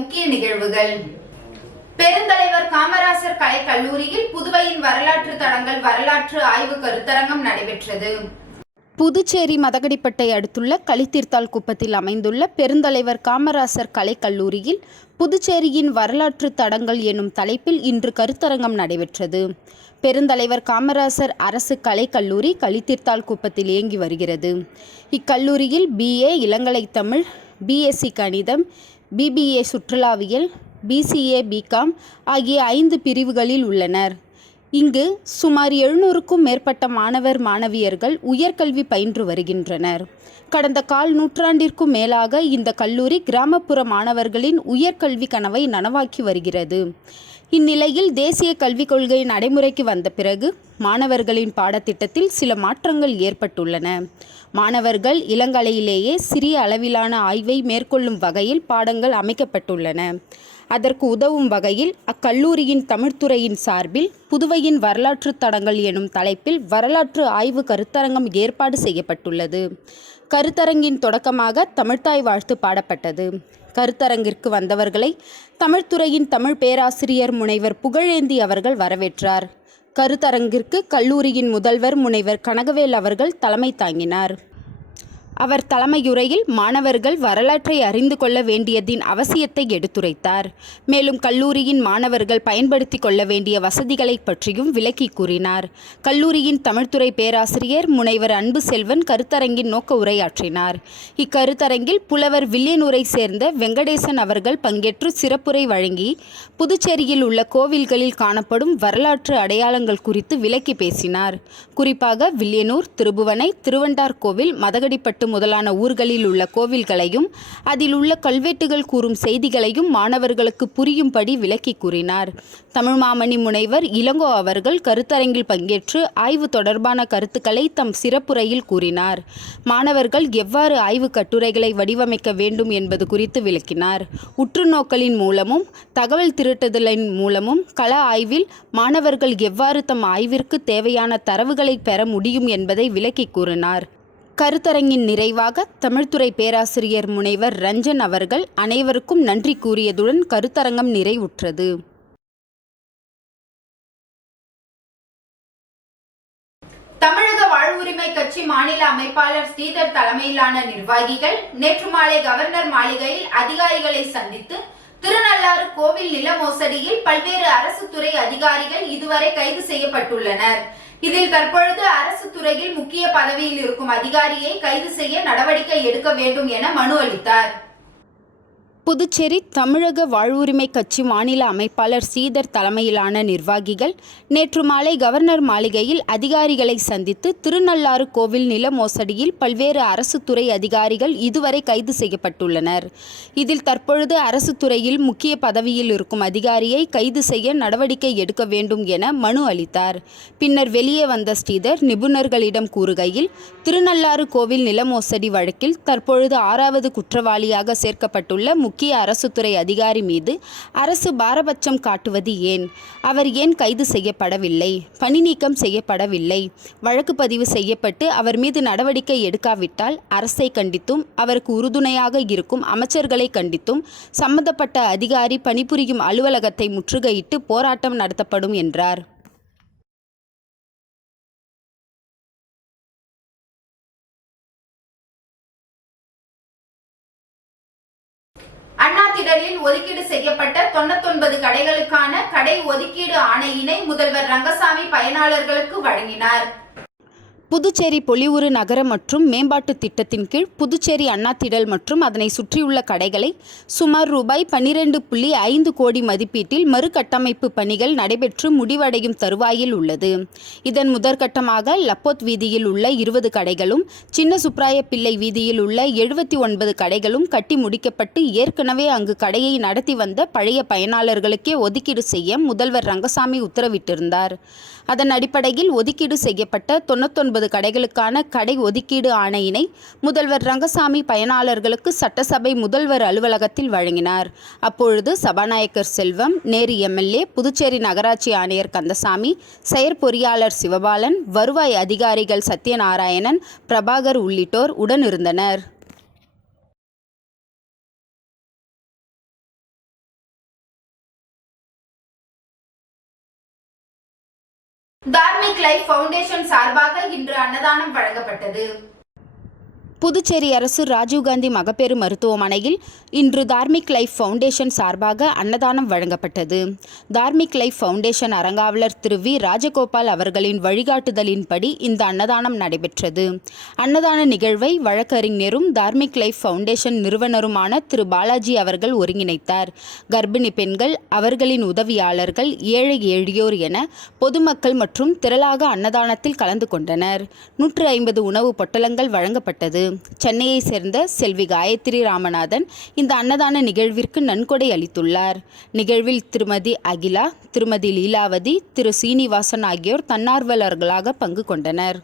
முக்கிய நிகழ்வுகள். பெருந்தலைவர் காமராசர் கலைக் கல்லூரியில் புதுவையின் வரலாற்று தடங்கள் வரலாற்று ஆய்வு கருத்தரங்கம் நடைபெற்றது. புதுச்சேரி மதகடிப்பட்டை அடுத்துள்ள களித்தீர்த்தால் குப்பத்தில் அமைந்துள்ள பெருந்தலைவர் காமராசர் கலைக் கல்லூரியில் புதுச்சேரியின் வரலாற்று தடங்கள் எனும் தலைப்பில் இன்று கருத்தரங்கம் நடைபெற்றது. பெருந்தலைவர் காமராசர் அரசு கலைக் கல்லூரி களித்தீர்த்தால் குப்பத்தில் இயங்கி வருகிறது. இக்கல்லூரியில் BA இளங்கலை தமிழ், BSc கணிதம், BBA சுற்றுலாவியல், BCA BCom ஆகிய 5 பிரிவுகளில் உள்ளனர். இங்கு சுமார் 700க்கும் மேற்பட்ட மாணவர் மாணவியர்கள் உயர்கல்வி பயின்று வருகின்றனர். கடந்த கால் நூற்றாண்டிற்கும் மேலாக இந்த கல்லூரி கிராமப்புற மாணவர்களின் உயர்கல்வி கனவை நனவாக்கி வருகிறது. இந்நிலையில் தேசிய கல்விக் கொள்கை நடைமுறைக்கு வந்த பிறகு மாணவர்களின் பாடத்திட்டத்தில் சில மாற்றங்கள் ஏற்பட்டுள்ளன. மாணவர்கள் இளங்கலையிலேயே சிறிய அளவிலான ஆய்வை மேற்கொள்ளும் வகையில் பாடங்கள் அமைக்கப்பட்டுள்ளன. அதற்கு உதவும் வகையில் அக்கல்லூரியின் தமிழ்துறையின் சார்பில் புதுவையின் வரலாற்று தடங்கள் எனும் தலைப்பில் வரலாற்று ஆய்வு கருத்தரங்கம் ஏற்பாடு செய்யப்பட்டுள்ளது. கருத்தரங்கின் தொடக்கமாக தமிழ்த்தாய் வாழ்த்து பாடப்பட்டது. கருத்தரங்கிற்கு வந்தவர்களை தமிழ்துறையின் தமிழ் பேராசிரியர் முனைவர் புகழேந்தி அவர்கள் வரவேற்றார். கருத்தரங்கிற்கு கல்லூரியின் முதல்வர் முனைவர் கனகவேல் அவர்கள் தலைமை தாங்கினார். அவர் தலைமையுரையில் மாணவர்கள் வரலாற்றை அறிந்து கொள்ள வேண்டியதின் அவசியத்தை எடுத்துரைத்தார். மேலும் கல்லூரியின் மாணவர்கள் பயன்படுத்தி கொள்ள வேண்டிய வசதிகளை பற்றியும் விளக்கி கூறினார். கல்லூரியின் தமிழ்துறை பேராசிரியர் முனைவர் அன்பு செல்வன் கருத்தரங்கின் நோக்க உரையாற்றினார். இக்கருத்தரங்கில் புலவர் வில்லியனூரை சேர்ந்த வெங்கடேசன் அவர்கள் பங்கேற்று சிறப்புரை வழங்கி புதுச்சேரியில் உள்ள கோவில்களில் காணப்படும் வரலாற்று அடையாளங்கள் குறித்து விளக்கி பேசினார். குறிப்பாக வில்லியனூர், திருபுவனை, திருவண்டார்கோவில், மதகடிப்பட்டு முதலான ஊர்களில் உள்ள கோவில்களையும் அதில் உள்ள கல்வெட்டுகள் கூறும் செய்திகளையும் மாணவர்களுக்கு புரியும்படி விளக்கி கூறினார். தமிழ் மாமணி முனைவர் இளங்கோ அவர்கள் கருத்தரங்கில் பங்கேற்று ஆய்வு தொடர்பான கருத்துக்களை தம் சிறப்புரையில் கூறினார். மாணவர்கள் எவ்வாறு ஆய்வு கட்டுரைகளை வடிவமைக்க வேண்டும் என்பது குறித்து விளக்கினார். உற்றுநோக்கலின் மூலமும் தகவல் திரட்டுதலின் மூலமும் கள ஆய்வில் மாணவர்கள் எவ்வாறு தம் ஆய்விற்கு தேவையான தரவுகளை பெற முடியும் என்பதை விளக்கி கூறினார். கருத்தரங்கின் நிறைவாக தமிழ்துறை பேராசிரியர் முனைவர் ரஞ்சன் அவர்கள் அனைவருக்கும் நன்றி கூறியதுடன் கருத்தரங்கம் நிறைவுற்றது. தமிழக வாழ்வுரிமை கட்சி மாநில அமைப்பாளர் ஸ்ரீதர் தலைமையிலான நிர்வாகிகள் நேற்று மாலை கவர்னர் மாளிகையில் அதிகாரிகளை சந்தித்து திருநள்ளாறு கோவில் நில மோசடியில் பல்வேறு அரசு துறை அதிகாரிகள் இதுவரை கைது செய்யப்பட்டுள்ளனர். இதில் தற்பொழுது அரசு துறையில் முக்கிய பதவியில் இருக்கும் அதிகாரியை கைது செய்ய நடவடிக்கை எடுக்க வேண்டும் என மனு அளித்தார். புதுச்சேரி தமிழக வாழ்வுரிமை கட்சி மாநில அமைப்பாளர் ஸ்ரீதர் தலைமையிலான நிர்வாகிகள் நேற்று மாலை கவர்னர் மாளிகையில் அதிகாரிகளை சந்தித்து திருநள்ளாறு கோவில் நில மோசடியில் பல்வேறு அரசு துறை அதிகாரிகள் இதுவரை கைது செய்யப்பட்டுள்ளனர். இதில் தற்பொழுது அரசு துறையில் முக்கிய பதவியில் இருக்கும் அதிகாரியை கைது செய்ய நடவடிக்கை எடுக்க வேண்டும் என மனு அளித்தார். பின்னர் வெளியே வந்த ஸ்ரீதர் நிபுணர்களிடம் கூறுகையில், திருநள்ளாறு கோவில் நில மோசடி வழக்கில் தற்பொழுது 6வது குற்றவாளியாக சேர்க்கப்பட்டுள்ள முக்கிய அரசுத்துறை அதிகாரி மீது அரசு பாரபட்சம் காட்டுவது ஏன்? அவர் ஏன் கைது செய்யப்படவில்லை? பணி நீக்கம் செய்யப்படவில்லை? வழக்கு பதிவு செய்யப்பட்டு அவர் மீது நடவடிக்கை எடுக்காவிட்டால் அரசை கண்டித்தும் அவருக்கு உறுதுணையாக இருக்கும் அமைச்சர்களை கண்டித்தும் சம்பந்தப்பட்ட அதிகாரி பணிபுரியும் அலுவலகத்தை முற்றுகையிட்டு போராட்டம் நடத்தப்படும் என்றார். அண்ணா திடலில் ஒதுக்கீடு செய்யப்பட்ட 99 கடைகளுக்கான கடை ஒதுக்கீடு ஆணையினை முதல்வர் ரங்கசாமி பயனாளர்களுக்கு வழங்கினார். புதுச்சேரி பொலிவுறு நகர மற்றும் மேம்பாட்டு திட்டத்தின் கீழ் புதுச்சேரி அண்ணா திடல் மற்றும் அதனை சுற்றியுள்ள கடைகளை சுமார் ரூபாய் 12.5 கோடி மதிப்பீட்டில் மறுகட்டமைப்பு பணிகள் நடைபெற்று முடிவடையும் தருவாயில் உள்ளது. இதன் முதற்கட்டமாக லப்போத் வீதியில் உள்ள 20 கடைகளும் சின்ன சுப்ராய பிள்ளை வீதியில் உள்ள 79 கடைகளும் கட்டி முடிக்கப்பட்டு ஏற்கனவே அங்கு கடையை நடத்தி வந்த பழைய பயனாளர்களுக்கே ஒதுக்கீடு செய்ய முதல்வர் ரங்கசாமி உத்தரவிட்டிருந்தார். அதன் அடிப்படையில் ஒதுக்கீடு செய்யப்பட்ட 99 கடைகளுக்கான கடை ஒதுக்கீடு ஆணையினை முதல்வர் ரங்கசாமி பயனாளர்களுக்கு சட்டசபை முதல்வர் அலுவலகத்தில் வழங்கினார். அப்பொழுது சபாநாயகர் செல்வம், நேரு MLA, புதுச்சேரி நகராட்சி ஆணையர் கந்தசாமி, செயற்பொறியாளர் சிவபாலன், வருவாய் அதிகாரிகள் சத்யநாராயணன், பிரபாகர் உள்ளிட்டோர் உடனிருந்தனர். தார்மிக் லைஃப் ஃபவுண்டேஷன் சார்பாக இன்று அன்னதானம் வழங்கப்பட்டது. புதுச்சேரி அரசு ராஜீவ்காந்தி மகப்பேறு மருத்துவமனையில் இன்று தார்மிக் லைஃப் ஃபவுண்டேஷன் சார்பாக அன்னதானம் வழங்கப்பட்டது. தார்மிக் லைஃப் ஃபவுண்டேஷன் அறங்காவலர் திரு வி. ராஜகோபால் அவர்களின் வழிகாட்டுதலின்படி இந்த அன்னதானம் நடைபெற்றது. அன்னதான நிகழ்வை வழக்கறிஞரும் தார்மிக் லைஃப் ஃபவுண்டேஷன் நிறுவனருமான திரு பாலாஜி அவர்கள் ஒருங்கிணைத்தார். கர்ப்பிணி பெண்கள், அவர்களின் உதவியாளர்கள், ஏழை எளியோர் என பொதுமக்கள் மற்றும் திரளாக அன்னதானத்தில் கலந்து கொண்டனர். 150 உணவு பொட்டலங்கள் வழங்கப்பட்டது. சென்னையை சேர்ந்த செல்வி காயத்ரி ராமநாதன் இந்த அன்னதான நிகழ்விற்கு நன்கொடை அளித்துள்ளார். நிகழ்வில் திருமதி அகிலா, திருமதி லீலாவதி, திரு சீனிவாசன் ஆகியோர் தன்னார்வலர்களாக பங்கு கொண்டனர்.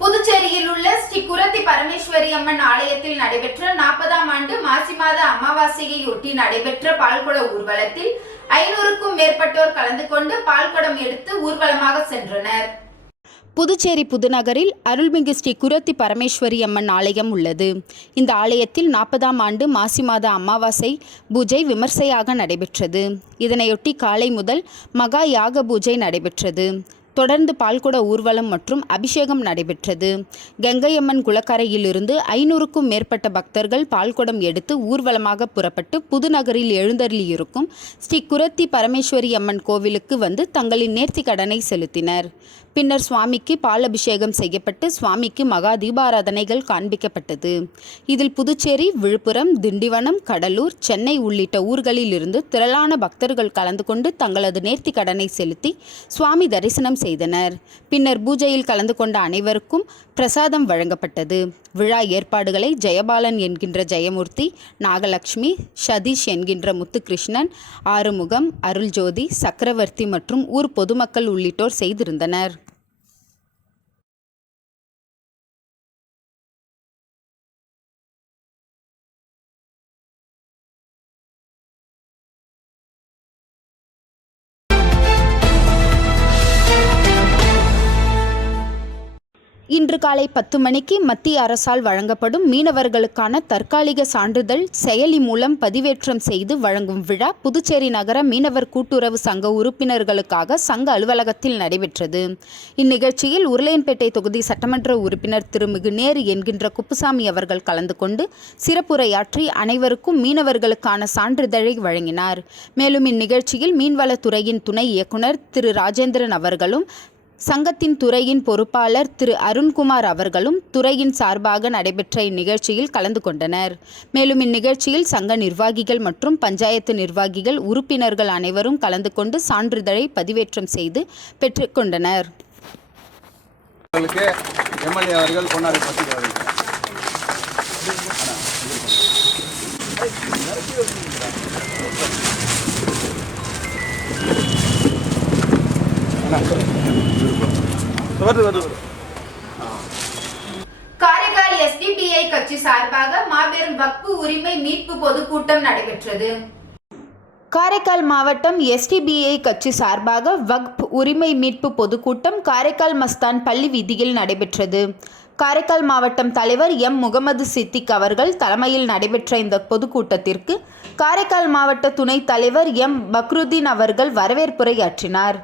புதுச்சேரியில் உள்ள ஸ்ரீ குரத்தி பரமேஸ்வரி அம்மன் ஆலயத்தில் நடைபெற்ற 40ஆம் ஆண்டு மாசி மாத அமாவாசையை ஒட்டி நடைபெற்ற பால்குட ஊர்வலத்தில் 500க்கும் மேற்பட்டோர் கலந்து கொண்டு பால்குடம் எடுத்து ஊர்வலமாக சென்றனர். புதுச்சேரி புதுநகரில் அருள்மிகு ஸ்ரீ குரத்தி பரமேஸ்வரி அம்மன் ஆலயம் உள்ளது. இந்த ஆலயத்தில் 40ஆம் ஆண்டு மாசி மாத அமாவாசை பூஜை விமர்சையாக நடைபெற்றது. இதனையொட்டி காலை முதல் மகா யாக பூஜை நடைபெற்றது. தொடர்ந்து பால்குட ஊர்வலம் மற்றும் அபிஷேகம் நடைபெற்றது. கங்கையம்மன் குளக்கரையிலிருந்து 500க்கும் மேற்பட்ட பக்தர்கள் பால்குடம் எடுத்து ஊர்வலமாக புறப்பட்டு புதுநகரில் எழுந்தருளியிருக்கும் ஸ்ரீ குரத்தி பரமேஸ்வரி அம்மன் கோவிலுக்கு வந்து தங்களின் நேர்த்திக் கடனை செலுத்தினர். பின்னர் சுவாமிக்கு பால் அபிஷேகம் செய்யப்பட்டு சுவாமிக்கு மகா தீபாராதனைகள் காண்பிக்கப்பட்டது. இதில் புதுச்சேரி, விழுப்புரம், திண்டிவனம், கடலூர், சென்னை உள்ளிட்ட ஊர்களில் இருந்து திரளான பக்தர்கள் கலந்து கொண்டு தங்களது நேர்த்திக் கடனை செலுத்தி சுவாமி தரிசனம் செய்தனர். பின்னர் பூஜையில் கலந்து கொண்ட அனைவருக்கும் பிரசாதம் வழங்கப்பட்டது. விழா ஏற்பாடுகளை ஜெயபாலன் என்கின்ற ஜெயமூர்த்தி, நாகலட்சுமி, சதீஷ் என்கின்ற முத்துகிருஷ்ணன், ஆறுமுகம், அருள்ஜோதி, சக்கரவர்த்தி மற்றும் ஊர் பொதுமக்கள் உள்ளிட்டோர் செய்திருந்தனர். இன்று காலை 10 மணிக்கு மத்திய அரசால் வழங்கப்படும் மீனவர்களுக்கான தற்காலிக சான்றிதழ் செயலி மூலம் பதிவேற்றம் செய்து வழங்கும் விழா புதுச்சேரி நகர மீனவர் கூட்டுறவு சங்க உறுப்பினர்களுக்காக சங்க அலுவலகத்தில் நடைபெற்றது. இந்நிகழ்ச்சியில் உருளையன்பேட்டை தொகுதி சட்டமன்ற உறுப்பினர் திருமிகு நேரு என்கின்ற குப்புசாமி அவர்கள் கலந்து கொண்டு சிறப்புரையாற்றி அனைவருக்கும் மீனவர்களுக்கான சான்றிதழை வழங்கினார். மேலும் இந்நிகழ்ச்சியில் மீன்வளத்துறையின் துணை இயக்குனர் திரு ராஜேந்திரன் அவர்களும், சங்கத்தின் துறையின் பொறுப்பாளர் திரு அருண்குமார் அவர்களும் துறையின் சார்பாக நடைபெற்ற இந்நிகழ்ச்சியில் கலந்து கொண்டனர். மேலும் இந்நிகழ்ச்சியில் சங்க நிர்வாகிகள் மற்றும் பஞ்சாயத்து நிர்வாகிகள், உறுப்பினர்கள் அனைவரும் கலந்து கொண்டு சான்றிதழை பதிவேற்றம் செய்து பெற்றுக்கொண்டனர். காரைக்கால் SDPI கட்சி சார்பாக மாபெரும் வக்ஃபு உரிமை மீட்பு பொதுக்கூட்டம் நடைபெற்றது. காரைக்கால் மாவட்டம் SDPI கட்சி சார்பாக வக்ஃப் உரிமை மீட்பு பொதுக்கூட்டம் காரைக்கால் மஸ்தான் பள்ளி வீதியில் நடைபெற்றது. காரைக்கால் மாவட்டம் தலைவர் முகமது சித்திக் அவர்கள் தலைமையில் நடைபெற்ற இந்த பொதுக்கூட்டத்திற்கு காரைக்கால் மாவட்ட துணைத் தலைவர் பக்ருதீன் அவர்கள் வரவேற்புரையாற்றினார்.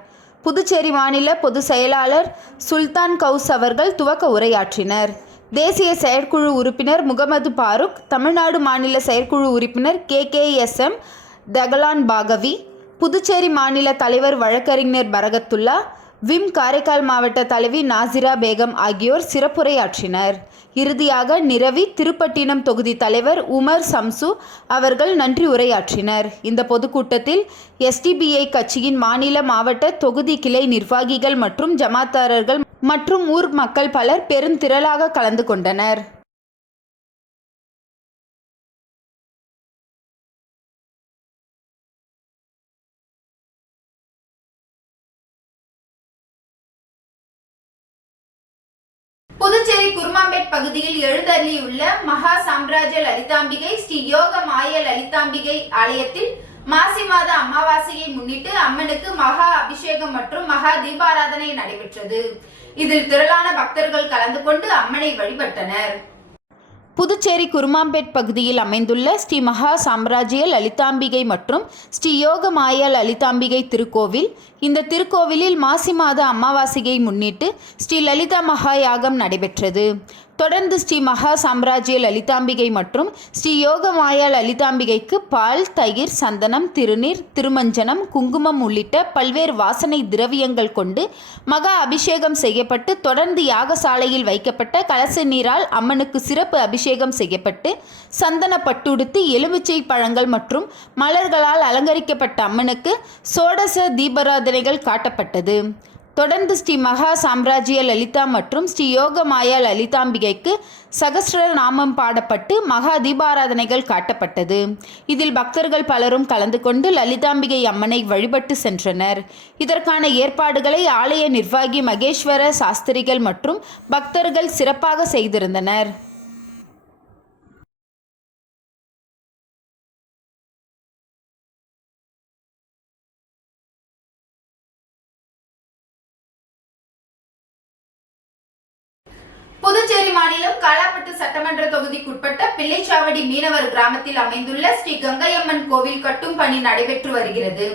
புதுச்சேரி மாநில பொதுச் செயலாளர் சுல்தான் கவுஸ் அவர்கள் துவக்க உரையாற்றினர். தேசிய செயற்குழு உறுப்பினர் முகமது பாருக், தமிழ்நாடு மாநில செயற்குழு உறுப்பினர் KKSM தகலான் பாகவி, புதுச்சேரி மாநில தலைவர் வழக்கறிஞர் பரகத்துல்லா, விம் காரைக்கால் மாவட்ட தலைவி நாசிரா பேகம் ஆகியோர் சிறப்புரையாற்றினர். இறுதியாக நிரவி திருப்பட்டினம் தொகுதி தலைவர் உமர் சம்சு அவர்கள் நன்றி உரையாற்றினர். இந்த பொதுக்கூட்டத்தில் SDPI கட்சியின் மாநில, மாவட்ட, தொகுதி கிளை நிர்வாகிகள் மற்றும் ஜமாத்தாரர்கள் மற்றும் ஊர் மக்கள் பலர் பெருந்திரளாக கலந்து கொண்டனர். புதுச்சேரி குருமாம்பேட் பகுதியில் எழுந்தருளியுள்ள மகா சாம்ராஜ்ய லலிதாம்பிகை ஸ்ரீ யோக மாய லலிதாம்பிகை ஆலயத்தில் மாசி மாத அமாவாசையை முன்னிட்டு அம்மனுக்கு மகா அபிஷேகம் மற்றும் மகா தீபாராதனை நடைபெற்றது. இதில் திரளான பக்தர்கள் கலந்து கொண்டு அம்மனை வழிபட்டனர். புதுச்சேரி குருமாம்பேட் பகுதியில் அமைந்துள்ள ஸ்ரீ மகா சாம்ராஜ்ய லலிதாம்பிகை மற்றும் ஸ்ரீ யோக மாய லலிதாம்பிகை திருக்கோவில். இந்த திருக்கோவிலில் மாசி மாத அமாவாசையை முன்னிட்டு ஸ்ரீ லலிதா மகா யாகம் நடைபெற்றது. தொடர்ந்து ஸ்ரீ மகா சாம்ராஜ்ய லலிதாம்பிகை மற்றும் ஸ்ரீ யோக மாயா லலிதாம்பிகைக்கு பால், தயிர், சந்தனம், திருநீர், திருமஞ்சனம், குங்குமம் உள்ளிட்ட பல்வேறு வாசனை திரவியங்கள் கொண்டு மகா அபிஷேகம் செய்யப்பட்டு தொடர்ந்து யாகசாலையில் வைக்கப்பட்ட கலச நீரால் அம்மனுக்கு சிறப்பு அபிஷேகம் செய்யப்பட்டு சந்தன பட்டுடுத்தி எலுமிச்சை பழங்கள் மற்றும் மலர்களால் அலங்கரிக்கப்பட்ட அம்மனுக்கு சோடச தீபாராதனைகள் காட்டப்பட்டது. தொடர்ந்து ஸ்ரீ மகா சாம்ராஜ்ய லலிதா மற்றும் ஸ்ரீ யோக மாயா லலிதாம்பிகைக்கு சகஸ்ர நாமம் பாடப்பட்டு மகா தீபாராதனைகள் காட்டப்பட்டது. இதில் பக்தர்கள் பலரும் கலந்து கொண்டு லலிதாம்பிகை அம்மனை வழிபட்டு சென்றனர். இதற்கான ஏற்பாடுகளை ஆலய நிர்வாகி மகேஸ்வர சாஸ்திரிகள் மற்றும் பக்தர்கள் சிறப்பாக செய்திருந்தனர். புதுச்சேரி மாநிலம் காலாப்பட்டு சட்டமன்ற தொகுதிக்குட்பட்ட பிள்ளைச்சாவடி மீனவர் கிராமத்தில் அமைந்துள்ள ஸ்ரீ கங்கையம்மன் கோவில் கட்டும் பணி நடைபெற்று வருகிறது.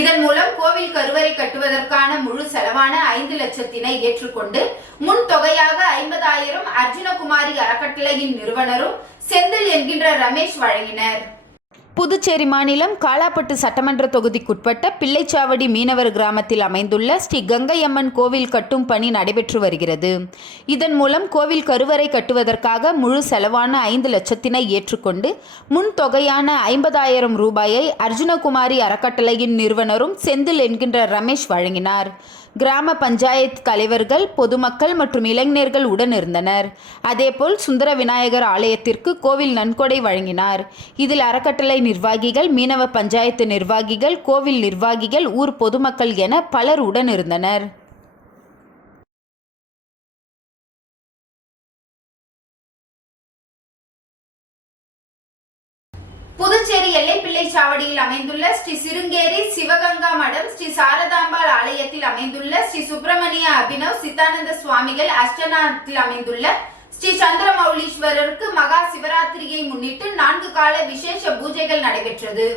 இதன் மூலம் கோவில் கருவறை கட்டுவதற்கான முழு செலவான 5 லட்சத்தினை ஏற்றுக்கொண்டு முன் தொகையாக 50,000 அர்ஜுனகுமாரி அறக்கட்டளையின் நிறுவனரும் செந்தில் என்கின்ற ரமேஷ் வழங்கினர். புதுச்சேரி மாநிலம் காலாப்பட்டு சட்டமன்ற தொகுதிக்குட்பட்ட பிள்ளைச்சாவடி மீனவர் கிராமத்தில் அமைந்துள்ள ஸ்ரீ கங்கையம்மன் கோவில் கட்டும் பணி நடைபெற்று வருகிறது. இதன் மூலம் கோவில் கருவறை கட்டுவதற்காக முழு செலவான 5 லட்சத்தினை ஏற்றுக்கொண்டு முன் தொகையான 50,000 ரூபாயை அர்ஜுனகுமாரி அறக்கட்டளையின் நிறுவனரும் செந்தில் என்கின்ற ரமேஷ் வழங்கினார். கிராம பஞ்சாயத்து தலைவர்கள், பொதுமக்கள் மற்றும் இளைஞர்கள் உடன் இருந்தனர். அதேபோல் சுந்தர விநாயகர் ஆலயத்திற்கு கோவில் நன்கொடை வழங்கினார். இதில் அறக்கட்டளை நிர்வாகிகள், மீனவ பஞ்சாயத்து நிர்வாகிகள், கோவில் நிர்வாகிகள், ஊர் பொதுமக்கள் என பலர் உடன் இருந்தனர். புதுச்சேரி எல்லைப்பிள்ளை சாவடியில் அமைந்துள்ள ஸ்ரீ சிருங்கேரி சிவகங்கா மடம் ஸ்ரீ சாரதாம்பாள் ஆலயத்தில் அமைந்துள்ள ஸ்ரீ சுப்பிரமணிய அபினவ் சித்தானந்த சுவாமிகள் அஷ்டநாத்தில் அமைந்துள்ள ஸ்ரீ சந்திரமௌலீஸ்வரருக்கு மகா சிவராத்திரியை முன்னிட்டு 4 கால விசேஷ பூஜைகள் நடைபெற்றது.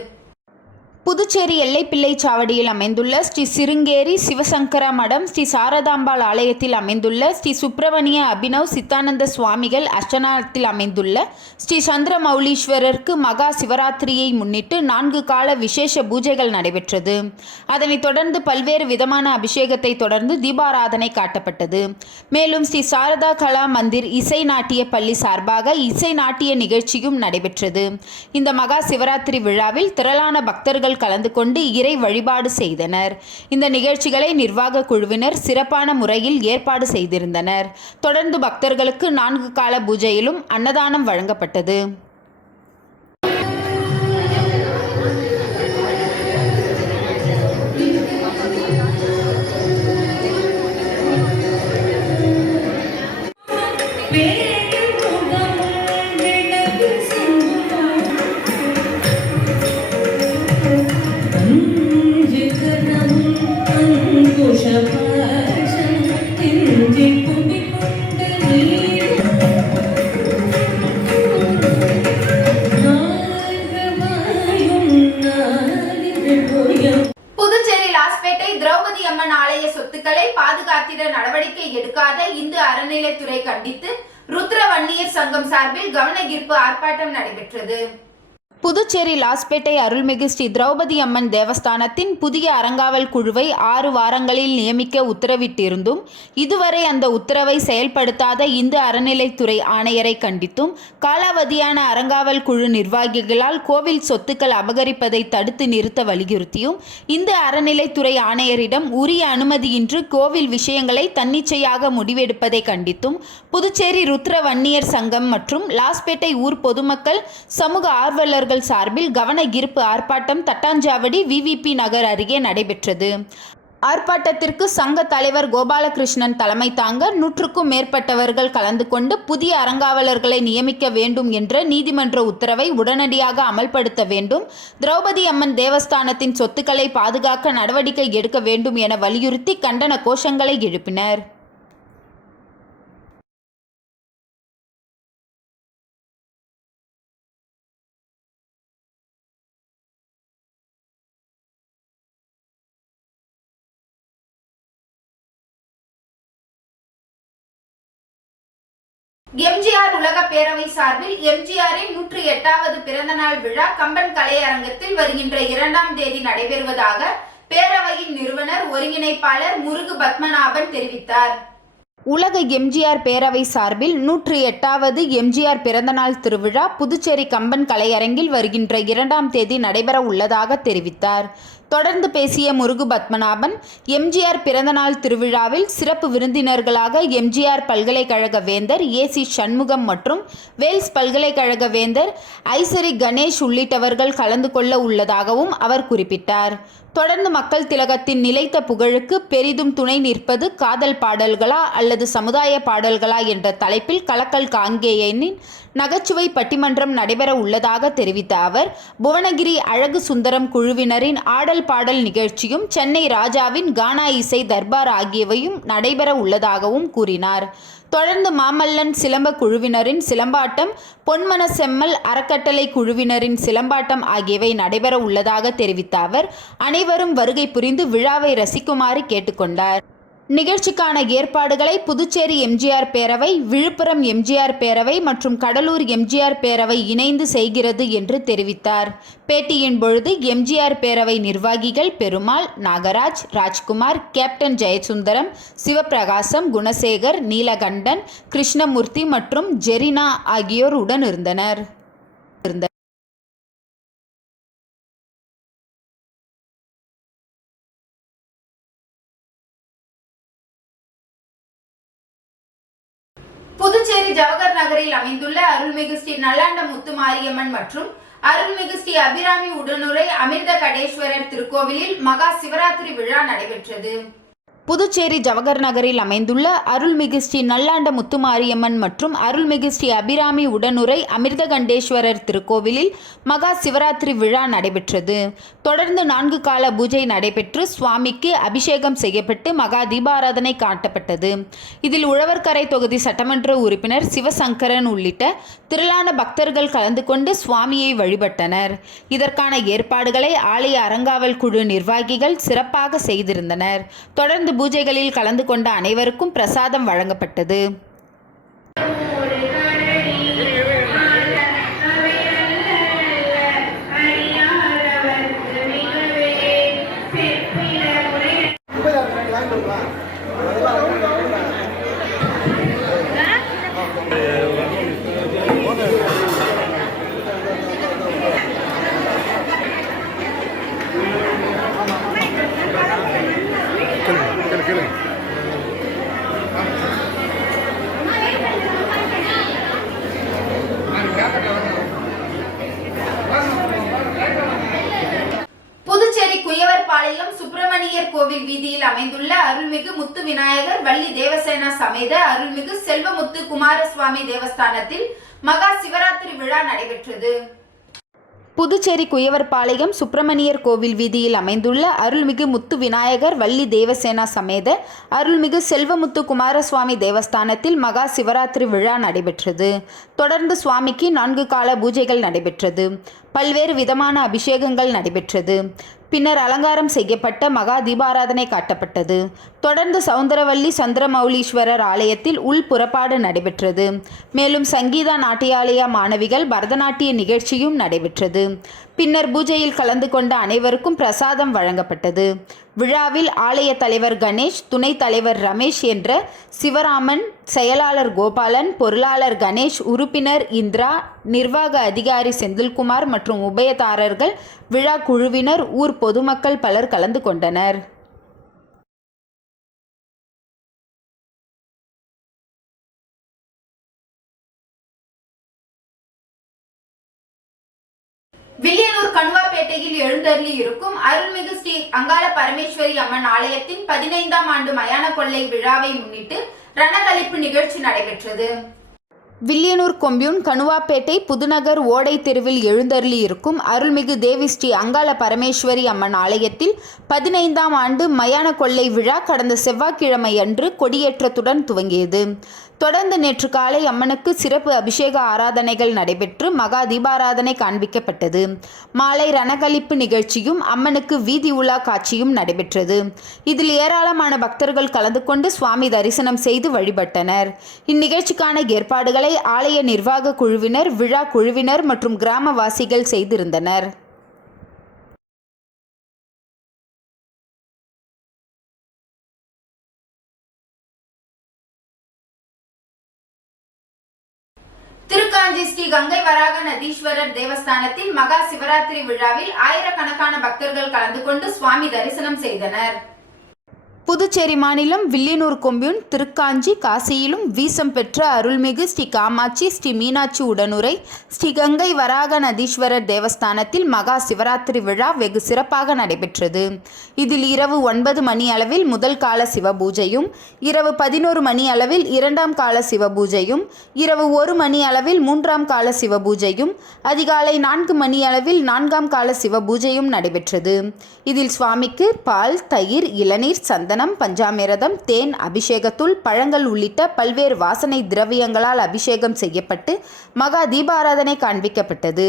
புதுச்சேரி எல்லைப்பிள்ளை சாவடியில் அமைந்துள்ள ஸ்ரீ சிருங்கேரி சிவசங்கரா மடம் ஸ்ரீ சாரதாம்பாள் ஆலயத்தில் அமைந்துள்ள ஸ்ரீ சுப்பிரமணிய அபினவ் சித்தானந்த சுவாமிகள் அஷ்டநாத்தில் அமைந்துள்ள ஸ்ரீ சந்திரமௌலீஸ்வரருக்கு மகா சிவராத்திரியை முன்னிட்டு 4 கால விசேஷ பூஜைகள் நடைபெற்றது. அதனைத் தொடர்ந்து பல்வேறு விதமான அபிஷேகத்தை தொடர்ந்து தீபாராதனை காட்டப்பட்டது. மேலும் ஸ்ரீ சாரதா கலா மந்திர் இசை நாட்டிய பள்ளி சார்பாக இசை நாட்டிய நிகழ்ச்சியும் நடைபெற்றது. இந்த மகா சிவராத்திரி விழாவில் திரளான பக்தர்கள் கலந்து கொண்டு இறை வழிபாடு செய்தனர். இந்த நிகழ்ச்சிகளை நிர்வாக குழுவினர் சிறப்பான முறையில் ஏற்பாடு செய்திருந்தனர். தொடர்ந்து பக்தர்களுக்கு 4 கால பூஜையிலும் அன்னதானம் வழங்கப்பட்டது. புதுச்சேரி லாஸ்பேட்டை திரௌபதி அம்மன் ஆலய சொத்துக்களை பாதுகாத்திட நடவடிக்கை எடுக்காத இந்து அறநிலைத்துறை கண்டித்து ருத்ர வன்னியர் சங்கம் சார்பில் கவன ஈர்ப்பு ஆர்ப்பாட்டம் நடைபெற்றது. புதுச்சேரி லாஸ்பேட்டை அருள்மிகு ஸ்ரீ திரௌபதி அம்மன் தேவஸ்தானத்தின் புதிய அறங்காவல் குழுவை 6 வாரங்களில் நியமிக்க உத்தரவிட்டிருந்தும் இதுவரை அந்த உத்தரவை செயல்படுத்தாத இந்து அறநிலைத்துறை ஆணையரை கண்டித்தும் காலாவதியான அறங்காவல் குழு நிர்வாகிகளால் கோவில் சொத்துக்கள் அபகரிப்பதை தடுத்து நிறுத்த வலியுறுத்தியும் இந்து அறநிலைத்துறை ஆணையரிடம் உரிய அனுமதியின்றி கோவில் விஷயங்களை தன்னிச்சையாக முடிவெடுப்பதை கண்டித்தும் புதுச்சேரி ருத்ர வன்னியர் சங்கம் மற்றும் லாஸ்பேட்டை ஊர் பொதுமக்கள் சமூக ஆர்வலர்கள் சார்பில் கவன ஈர்ப்பு ஆர்ப்பாட்டம் தட்டாஞ்சாவடி VVP நகர் அருகே நடைபெற்றது. ஆர்ப்பாட்டத்திற்கு சங்க தலைவர் கோபாலகிருஷ்ணன் தலைமை தாங்க 100க்கும் மேற்பட்டவர்கள் கலந்து கொண்டு புதிய அறங்காவலர்களை நியமிக்க வேண்டும் என்ற நீதிமன்ற உத்தரவை உடனடியாக அமல்படுத்த வேண்டும், திரௌபதி அம்மன் தேவஸ்தானத்தின் சொத்துக்களை பாதுகாக்க நடவடிக்கை எடுக்க வேண்டும் என வலியுறுத்தி கண்டன கோஷங்களை எழுப்பினர். எம்ஜிஆர் உலக பேரவை சார்பில் எம்ஜிஆரின் 108வது பிறந்த நாள் விழா கம்பன் கலையரங்கத்தில் வருகின்ற 2ஆம் தேதி நடைபெறுவதாக பேரவையின் நிறுவனர் ஒருங்கிணைப்பாளர் முருகு பத்மநாபன் தெரிவித்தார். உலக எம்ஜிஆர் பேரவை சார்பில் 108வது எம்ஜிஆர் பிறந்தநாள் திருவிழா புதுச்சேரி கம்பன் கலையரங்கில் வருகின்ற 2ஆம் தேதி நடைபெற உள்ளதாக தெரிவித்தார். தொடர்ந்து பேசிய முருகு பத்மநாபன், எம்ஜிஆர் பிறந்தநாள் திருவிழாவில் சிறப்பு விருந்தினர்களாக எம்ஜிஆர் பல்கலைக்கழக வேந்தர் ஏசி சண்முகம் மற்றும் வேல்ஸ் பல்கலைக்கழக வேந்தர் ஐசரி கணேஷ் உள்ளிட்டவர்கள் கலந்து கொள்ள உள்ளதாகவும் அவர் குறிப்பிட்டார். தொடர்ந்து மக்கள் திலகத்தின் நிலைத்த புகழுக்கு பெரிதும் துணை நிற்பது காதல் பாடல்களா அல்லது சமுதாய பாடல்களா என்ற தலைப்பில் கலக்கல் காங்கேயனின் நகைச்சுவை பட்டிமன்றம் நடைபெற உள்ளதாக தெரிவித்த அவர், புவனகிரி அழகு சுந்தரம் குழுவினரின் ஆடல் பாடல் நிகழ்ச்சியும் சென்னை ராஜாவின் கானா இசை தர்பார் ஆகியவையும் நடைபெற உள்ளதாகவும் கூறினார். தொடர்ந்து மாமல்லன் சிலம்ப குழுவினரின் சிலம்பாட்டம், பொன்மன செம்மல் அறக்கட்டளை குழுவினரின் சிலம்பாட்டம் ஆகியவை நடைபெற உள்ளதாக தெரிவித்த அவர், அனைவரும் வருகை புரிந்து விழாவை ரசிக்குமாறு கேட்டுக்கொண்டார். நிகழ்ச்சிக்கான ஏற்பாடுகளை புதுச்சேரி எம்ஜிஆர் பேரவை, விழுப்புரம் எம்ஜிஆர் பேரவை மற்றும் கடலூர் எம்ஜிஆர் பேரவை இணைந்து செய்கிறது என்று தெரிவித்தார். பேட்டியின் பொழுது எம்ஜிஆர் பேரவை நிர்வாகிகள் பெருமாள், நாகராஜ், ராஜ்குமார், கேப்டன் ஜெயசுந்தரம், சிவபிரகாசம், குணசேகர், நீலகண்டன், கிருஷ்ணமூர்த்தி மற்றும் ஜெரினா ஆகியோர் உடன் இருந்தனர். புதுச்சேரி ஜவஹர் நகரில் அமைந்துள்ள அருள்மிகு ஸ்ரீ நல்லாண்ட முத்து மாரியம்மன் மற்றும் அருள்மிகு ஸ்ரீ அபிராமி உடனுரை அமிர்த கடேஸ்வரர் திருக்கோவிலில் மகா சிவராத்திரி விழா நடைபெற்றது. புதுச்சேரி ஜவஹர் நகரில் அமைந்துள்ள அருள்மிகு ஸ்ரீ நல்லாண்ட முத்துமாரியம்மன் மற்றும் அருள்மிகு ஸ்ரீ அபிராமி உடனுரை அமிர்தகண்டேஸ்வரர் திருக்கோவிலில் மகா சிவராத்திரி விழா நடைபெற்றது. தொடர்ந்து 4 கால பூஜை நடைபெற்று சுவாமிக்கு அபிஷேகம் செய்யப்பட்டு மகா தீபாராதனை காட்டப்பட்டது. இதில் உழவர்கரை தொகுதி சட்டமன்ற உறுப்பினர் சிவசங்கரன் உள்ளிட்ட திரளான பக்தர்கள் கலந்து கொண்டு சுவாமியை வழிபட்டனர். இதற்கான ஏற்பாடுகளை ஆலய அறங்காவல் குழு நிர்வாகிகள் சிறப்பாக செய்திருந்தனர். தொடர்ந்து பூஜைகளில் கலந்து கொண்ட அனைவருக்கும் பிரசாதம் வழங்கப்பட்டது. புதுச்சேரி குயவர்பாளையம் சுப்பிரமணியர் கோவில் வீதியில் அமைந்துள்ள அருள்மிகு முத்து விநாயகர் வள்ளி தேவசேனா சமேத அருள்மிகு செல்வமுத்து குமாரசுவாமி தேவஸ்தானத்தில் மகா சிவராத்திரி விழா நடைபெற்றது. புதுச்சேரி குயவர்பாளையம் சுப்பிரமணியர் கோவில் வீதியில் அமைந்துள்ள அருள்மிகு முத்து விநாயகர் வள்ளி தேவசேனா சமேத அருள்மிகு செல்வமுத்து குமாரசுவாமி தேவஸ்தானத்தில் மகா சிவராத்திரி விழா நடைபெற்றது. தொடர்ந்து சுவாமிக்கு 4 கால பூஜைகள் நடைபெற்றது. பல்வேறு விதமான அபிஷேகங்கள் நடைபெற்றது. பின்னர் அலங்காரம் செய்யப்பட்ட மகா தீபாராதனை காட்டப்பட்டது. தொடர்ந்து சவுந்தரவல்லி சந்திரமௌலீஸ்வரர் ஆலயத்தில் உள் புறப்பாடு நடைபெற்றது. மேலும் சங்கீதா நாட்டியாலயா மாணவிகள் பரதநாட்டிய நிகழ்ச்சியும் நடைபெற்றது. பின்னர் பூஜையில் கலந்து கொண்ட அனைவருக்கும் பிரசாதம் வழங்கப்பட்டது. விழாவில் ஆலய தலைவர் கணேஷ், துணைத் தலைவர் ரமேஷ் என்ற சிவராமன், செயலாளர் கோபாலன், பொருளாளர் கணேஷ், உறுப்பினர் இந்திரா, நிர்வாக அதிகாரி செந்தில்குமார் மற்றும் உபயதாரர்கள், விழா குழுவினர், ஊர் பொதுமக்கள் பலர் கலந்து கொண்டனர். வில்லியனூர் கணுவாப்பேட்டையில் எழுந்தருளி இருக்கும் அருள்மிகு ஸ்ரீ அங்காள பரமேஸ்வரி அம்மன் ஆலயத்தின் 15ஆம் ஆண்டு மயான கொள்ளை விழாவை முன்னிட்டு ரணகளிப்பு நிகழ்ச்சி நடைபெற்றது. வில்லியனூர் கொம்யூன் கணுவாப்பேட்டை புதுநகர் ஓடை தெருவில் எழுந்தருளி இருக்கும் அருள்மிகு தேவி ஸ்ரீ அங்காள பரமேஸ்வரி அம்மன் ஆலயத்தில் 15ஆம் ஆண்டு மயான கொள்ளை விழா கடந்த செவ்வாய்க்கிழமை அன்று கொடியேற்றத்துடன் துவங்கியது. தொடர்ந்து நேற்று காலை அம்மனுக்கு சிறப்பு அபிஷேக ஆராதனைகள் நடைபெற்று மகா தீபாராதனை காண்பிக்கப்பட்டது. மாலை ரணகளிப்பு நிகழ்ச்சியும் அம்மனுக்கு வீதி உலா காட்சியும் நடைபெற்றது. இதில் ஏராளமான பக்தர்கள் கலந்து கொண்டு சுவாமி தரிசனம் செய்து வழிபட்டனர். இந்நிகழ்ச்சிக்கான ஏற்பாடுகளை ஆலய நிர்வாக குழுவினர், விழா குழுவினர் மற்றும் கிராமவாசிகள் செய்திருந்தனர். திருக்காஞ்சி ஸ்ரீ கங்கை வராக நதீஸ்வரர் தேவஸ்தானத்தில் மகா சிவராத்திரி விழாவில் ஆயிரக்கணக்கான பக்தர்கள் கலந்து கொண்டு சுவாமி தரிசனம் செய்தனர். புதுச்சேரி மாநிலம் வில்லியனூர் கொம்யூன் திருக்காஞ்சி காசியிலும் வீசம் பெற்ற அருள்மிகு ஸ்ரீ காமாட்சி ஸ்ரீ மீனாட்சி உடனுரை ஸ்ரீ கங்கை வராக நதீஸ்வரர் தேவஸ்தானத்தில் மகா சிவராத்திரி விழா வெகு சிறப்பாக நடைபெற்றது. இதில் இரவு 9 மணி அளவில் முதல் கால சிவபூஜையும், இரவு 11 மணி அளவில் 2ஆம் கால சிவபூஜையும், இரவு 1 மணி அளவில் 3ஆம் கால சிவபூஜையும், அதிகாலை 4 மணி அளவில் 4ஆம் கால சிவபூஜையும் நடைபெற்றது. இதில் சுவாமிக்கு பால், தயிர், இளநீர், சந்தனம், பஞ்சாமிரதம், தேன், அபிஷேகத்தூள், பழங்கள் உள்ளிட்ட பல்வேறு வாசனை திரவியங்களால் அபிஷேகம் செய்யப்பட்டு மகா தீபாராதனை காண்பிக்கப்பட்டது.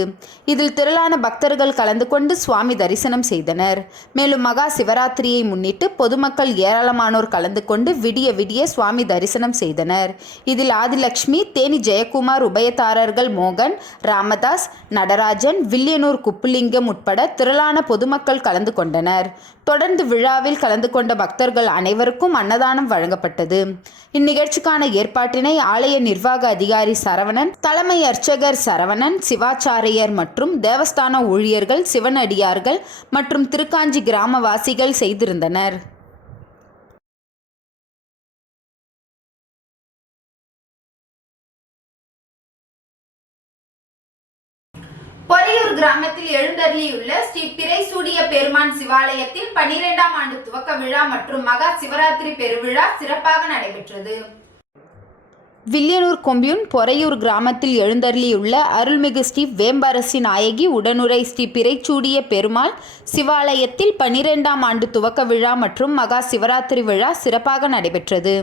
இதில் திரளான பக்தர்கள் கலந்து கொண்டு சுவாமி தரிசனம் செய்தனர். மேலும் மகா சிவராத்திரியை முன்னிட்டு பொதுமக்கள் ஏராளமானோர் கலந்து கொண்டு விடிய விடிய சுவாமி தரிசனம் செய்தனர். இதில் ஆதிலட்சுமி, தேனி ஜெயக்குமார் உபயதாரர்கள் மோகன், ராமதாஸ், நடராஜன், வில்லியனூர் குப்புலிங்கம் உட்பட திரளான பொதுமக்கள் கலந்து கொண்டனர். தொடர்ந்து விழாவில் கலந்து கொண்ட பக்தர்கள் அனைவருக்கும் அன்னதானம் வழங்கப்பட்டது. இந்நிகழ்ச்சிக்கான ஏற்பாட்டினை ஆலய நிர்வாக அதிகாரி சரவணன், தலைமை அர்ச்சகர் சரவணன், சிவாச்சாரியர் மற்றும் தேவஸ்தான ஊழியர்கள், சிவனடியார்கள் மற்றும் திருக்காஞ்சி கிராமவாசிகள் செய்திருந்தனர். பொறையூர் கிராமத்தில் எழுந்தருளியுள்ள ஸ்ரீ பிறைசூடிய பெருமான் சிவாலயத்தில் 12ஆம் ஆண்டு துவக்க விழா மற்றும் மகா சிவராத்திரி பெருவிழா சிறப்பாக நடைபெற்றது. வில்லியனூர் கொம்யூன் பொறையூர் கிராமத்தில் எழுந்தருளியுள்ள அருள்மிகு ஸ்ரீ வேம்பரசி நாயகி உடனுரை ஸ்ரீ பிறைச்சூடிய பெருமாள் சிவாலயத்தில் 12ஆம் ஆண்டு துவக்க விழா மற்றும் மகா சிவராத்திரி விழா சிறப்பாக நடைபெற்றது.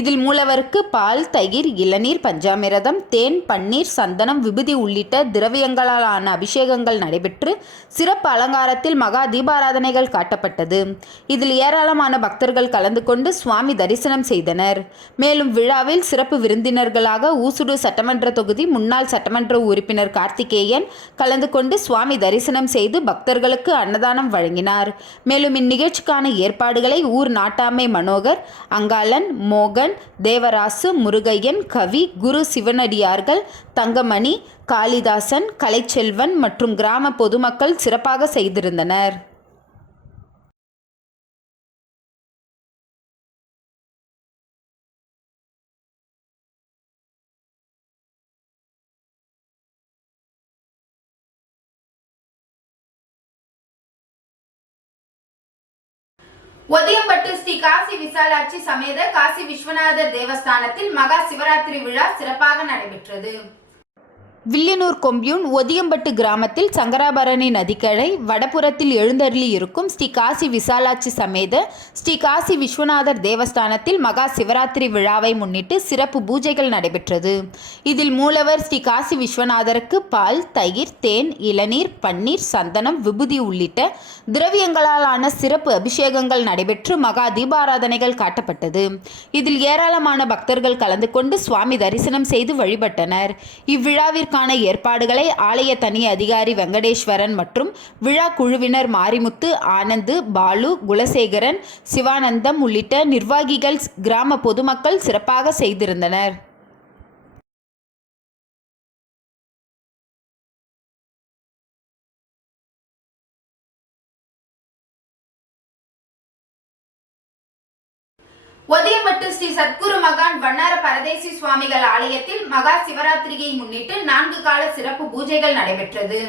இதில் மூலவருக்கு பால், தயிர், இளநீர், பஞ்சாமிரதம், தேன், பன்னீர், சந்தனம், விபூதி உள்ளிட்ட திரவியங்களால் ஆன அபிஷேகங்கள் நடைபெற்று சிறப்பு அலங்காரத்தில் மகா தீபாராதனைகள் காட்டப்பட்டது. இதில் ஏராளமான பக்தர்கள் கலந்து கொண்டு சுவாமி தரிசனம் செய்தனர். மேலும் விழாவில் சிறப்பு விருந்தினர்களாக ஊசுடு சட்டமன்ற தொகுதி முன்னாள் சட்டமன்ற உறுப்பினர் கார்த்திகேயன் கலந்து கொண்டு சுவாமி தரிசனம் செய்து பக்தர்களுக்கு அன்னதானம் வழங்கினார். மேலும் இந்நிகழ்ச்சிக்கான ஏற்பாடுகளை ஊர் நாட்டாமை மனோகர், அங்காளன், மோகன், தேவராசு, முருகையன், கவி, குரு சிவனடியார்கள், தங்கமணி, காளிதாசன், கலைச்செல்வன் மற்றும் கிராம பொதுமக்கள் சிறப்பாக செய்திருந்தனர். ஒதியம்பட்டு ஸ்ரீ காசி விசாலாட்சி சமேத காசி விஸ்வநாதர் தேவஸ்தானத்தில் மகா சிவராத்திரி விழா சிறப்பாக நடைபெற்றது. வில்லியனூர் கொம்யூன் ஒதியம்பட்டு கிராமத்தில் சங்கராபரணி நதிக்கரை வடபுறத்தில் எழுந்தருளி இருக்கும் ஸ்ரீ காசி விசாலாட்சி சமேத ஸ்ரீ காசி விஸ்வநாதர் தேவஸ்தானத்தில் மகா சிவராத்திரி விழாவை முன்னிட்டு சிறப்பு பூஜைகள் நடைபெற்றது. இதில் மூலவர் ஸ்ரீ காசி விஸ்வநாதருக்கு பால், தயிர், தேன், இளநீர், பன்னீர், சந்தனம், விபூதி உள்ளிட்ட திரவியங்களாலான சிறப்பு அபிஷேகங்கள் நடைபெற்று மகா தீபாராதனைகள் காட்டப்பட்டது. இதில் ஏராளமான பக்தர்கள் கலந்து கொண்டு சுவாமி தரிசனம் செய்து வழிபட்டனர். இவ்விழாவிற்கு ஏற்பாடுகளை ஆலய தனி அதிகாரி வெங்கடேஸ்வரன் மற்றும் விழா குழுவினர் மாரிமுத்து, ஆனந்து, பாலு, குலசேகரன், சிவானந்தம் உள்ளிட்ட நிர்வாகிகள், கிராம பொதுமக்கள் சிறப்பாக செய்திருந்தனர். ஒதியம்பட்டு ஸ்ரீ சத்குரு மகான் வண்ணார பரதேசி சுவாமிகள் ஆலயத்தில் மகா சிவராத்திரியை முன்னிட்டு 4 கால சிறப்பு பூஜைகள் நடைபெற்றது.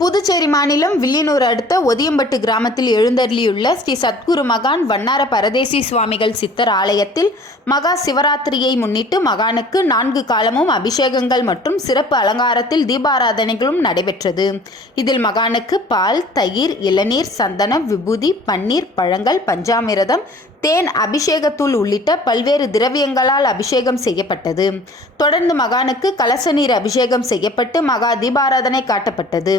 புதுச்சேரி மாநிலம் வில்லியனூர் அடுத்த ஒதியம்பட்டு கிராமத்தில் எழுந்தருளியுள்ள ஸ்ரீ சத்குரு மகான் வண்ணார பரதேசி சுவாமிகள் சித்தர் ஆலயத்தில் மகா சிவராத்திரியை முன்னிட்டு மகானுக்கு 4 காலமும் அபிஷேகங்கள் மற்றும் சிறப்பு அலங்காரத்தில் தீபாராதனைகளும் நடைபெற்றது. இதில் மகானுக்கு பால், தயிர், இளநீர், சந்தனம், விபூதி, பன்னீர், பழங்கள், பஞ்சாமிரதம், தேன், அபிஷேகத்தூள் உள்ளிட்ட பல்வேறு திரவியங்களால் அபிஷேகம் செய்யப்பட்டது. தொடர்ந்து மகானுக்கு கலச நீர் அபிஷேகம் செய்யப்பட்டு மகா தீபாராதனை காட்டப்பட்டது.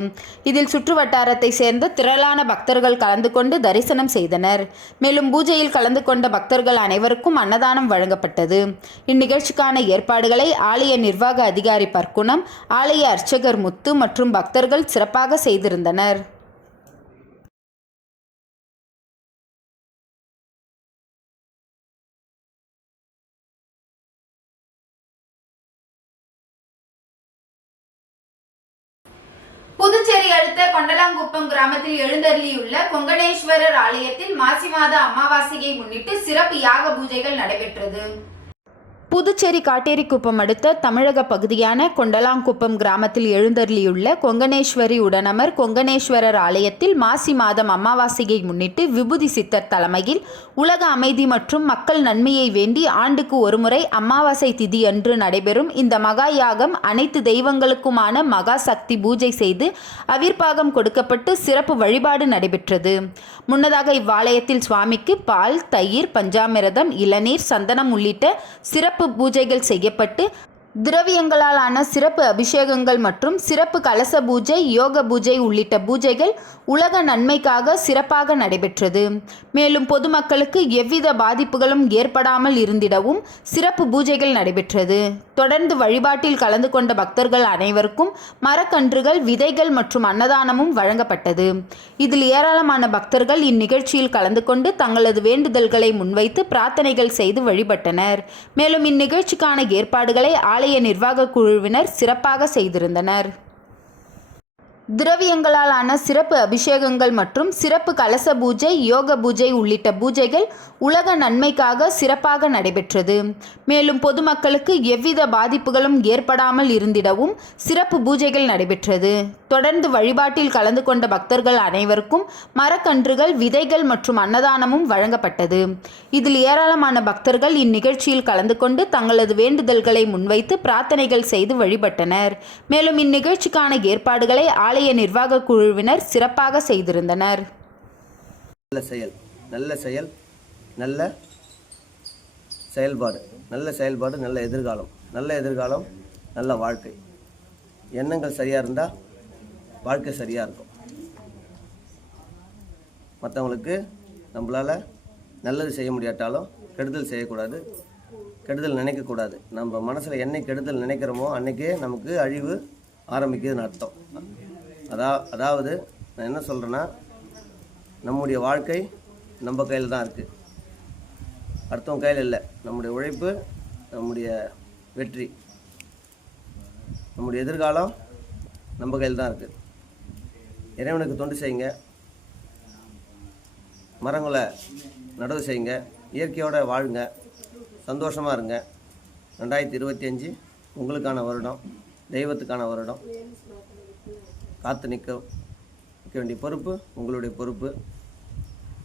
இதில் சுற்றுவட்டாரத்தை சேர்ந்த திரளான பக்தர்கள் கலந்து கொண்டு தரிசனம் செய்தனர். மேலும் பூஜையில் கலந்து கொண்ட பக்தர்கள் அனைவருக்கும் அன்னதானம் வழங்கப்பட்டது. இந்நிகழ்ச்சிக்கான ஏற்பாடுகளை ஆலய நிர்வாக அதிகாரி பர்க்குணம், ஆலய அர்ச்சகர் முத்து மற்றும் பக்தர்கள் சிறப்பாக செய்திருந்தனர். புதுச்சேரி அடுத்த கொண்டலாங்குப்பம் கிராமத்தில் எழுந்தருளியுள்ள கொங்கணேஸ்வரர் ஆலயத்தில் மாசி மாத அமாவாசையை முன்னிட்டு சிறப்பு யாக பூஜைகள் நடைபெற்றது. புதுச்சேரி காட்டேரிக்குப்பம் அடுத்த தமிழக பகுதியான கொண்டலாங்குப்பம் கிராமத்தில் எழுந்தருளியுள்ள கொங்கணேஸ்வரி உடனமர் கொங்கணேஸ்வரர் ஆலயத்தில் மாசி மாதம் அமாவாசையை முன்னிட்டு விபூதி சித்தர் தலைமையில் உலக அமைதி மற்றும் மக்கள் நன்மையை வேண்டி ஆண்டுக்கு ஒருமுறை அமாவாசை திதி அன்று நடைபெறும் இந்த மகா யாகம் அனைத்து தெய்வங்களுக்குமான மகா சக்தி பூஜை செய்து அவிர்பாகம் கொடுக்கப்பட்டு சிறப்பு வழிபாடு நடைபெற்றது. முன்னதாக இவ்வாலயத்தில் சுவாமிக்கு பால், தயிர், பஞ்சாமிரதம், இளநீர், சந்தனம் உள்ளிட்ட சிறப்பு பூஜைகள் செய்யப்பட்டு திரவியங்களால் ஆன சிறப்பு அபிஷேகங்கள் மற்றும் சிறப்பு கலச பூஜை, யோக பூஜை உள்ளிட்ட பூஜைகள் உலக நன்மைக்காக சிறப்பாக நடைபெற்றது. மேலும் பொதுமக்களுக்கு எவ்வித பாதிப்புகளும் ஏற்படாமல் இருந்திடவும் சிறப்பு பூஜைகள் நடைபெற்றது. தொடர்ந்து வழிபாட்டில் கலந்து கொண்ட பக்தர்கள் அனைவருக்கும் மரக்கன்றுகள், விதைகள் மற்றும் அன்னதானமும் வழங்கப்பட்டது. இதில் ஏராளமான பக்தர்கள் இந்நிகழ்ச்சியில் கலந்து கொண்டு தங்களது வேண்டுதல்களை முன்வைத்து பிரார்த்தனைகள் செய்து வழிபட்டனர். மேலும் இந்நிகழ்ச்சிக்கான ஏற்பாடுகளை ஆலய நிர்வாக குழுவினர் சிறப்பாக செய்திருந்தனர். திரவியங்களால் ஆன சிறப்பு அபிஷேகங்கள் மற்றும் சிறப்பு கலச பூஜை, யோக பூஜை உள்ளிட்ட பூஜைகள் உலக நன்மைக்காக சிறப்பாக நடைபெற்றது. மேலும் பொதுமக்களுக்கு எவ்வித பாதிப்புகளும் ஏற்படாமல் இருந்திடவும் சிறப்பு பூஜைகள் நடைபெற்றது. தொடர்ந்து வழிபாட்டில் கலந்து கொண்ட பக்தர்கள் அனைவருக்கும் மரக்கன்றுகள், விதைகள் மற்றும் அன்னதானமும் வழங்கப்பட்டது. இதில் ஏராளமான பக்தர்கள் இந்நிகழ்ச்சியில் கலந்து கொண்டு தங்களது வேண்டுதல்களை முன்வைத்து பிரார்த்தனைகள் செய்து வழிபட்டனர். மேலும் இந்நிகழ்ச்சிக்கான ஏற்பாடுகளை ஆலய நிர்வாக குழுவினர் சிறப்பாக செய்திருந்தனர். நல்ல செயல் நல்ல செயல்பாடு, நல்ல எதிர்காலம், நல்ல வாழ்க்கை. எண்ணங்கள் சரியாக இருந்தால் வாழ்க்கை சரியாக இருக்கும். மற்றவங்களுக்கு நம்மளால் நல்லது செய்ய முடியாட்டாலும் கெடுதல் செய்யக்கூடாது, கெடுதல் நினைக்கக்கூடாது. நம்ம மனசில் என்னைக்கு கெடுதல் நினைக்கிறோமோ அன்றைக்கே நமக்கு அழிவு ஆரம்பிக்குதுன்னு அர்த்தம். அதாவது நான் என்ன சொல்கிறேன்னா, நம்முடைய வாழ்க்கை நம்ம கையில் தான் இருக்குது, அடுத்தவங்க கையில் இல்லை. நம்முடைய உழைப்பு, நம்முடைய வெற்றி, நம்முடைய எதிர்காலம் நம்ம கையில் தான் இருக்குது. இறைவனுக்கு தொண்டு செய்யுங்க, மரங்களை நடவு செய்யுங்க, இயற்கையோடு வாழுங்க, சந்தோஷமாக இருங்க. 2025 உங்களுக்கான வருடம், தெய்வத்துக்கான வருடம். காத்து நிற்க வேண்டிய பொறுப்பு உங்களுடைய பொறுப்பு,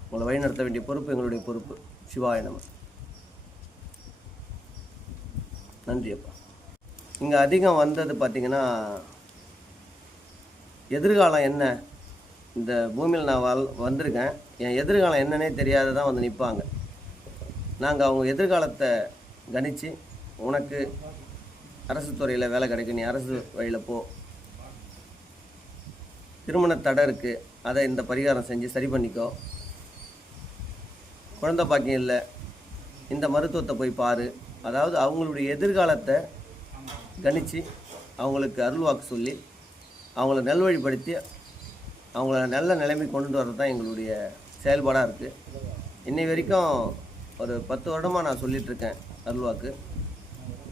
உங்களை வழிநடத்த வேண்டிய பொறுப்பு எங்களுடைய பொறுப்பு. சிவாய நம. நன்றி அப்பா. இங்கே அதிகம் வந்தது பார்த்திங்கன்னா, எதிர்காலம் என்ன, இந்த பூமியில் நான் வந்திருக்கேன், என் எதிர்காலம் என்னன்னே தெரியாததான் வந்து நிற்பாங்க. நாங்கள் அவங்க எதிர்காலத்தை கணித்து, உனக்கு அரசு துறையில் வேலை கிடைக்கும், நீ அரசு வழியில் போ, திருமண தடை இருக்குது, அதை இந்த பரிகாரம் செஞ்சு சரி பண்ணிக்கோ, குழந்தை பாக்கியம் இல்லை, இந்த மருத்துவத்தை போய் பாரு. அதாவது அவங்களுடைய எதிர்காலத்தை கணித்து அவங்களுக்கு அருள்வாக்கு சொல்லி அவங்கள நல்வழிப்படுத்தி அவங்கள நல்ல நிலைமை கொண்டு வரது தான் எங்களுடைய செயல்பாடாக இருக்குது. இன்னை வரைக்கும் ஒரு 10 வருடமாக நான் சொல்லிகிட்ருக்கேன் அருள்வாக்கு.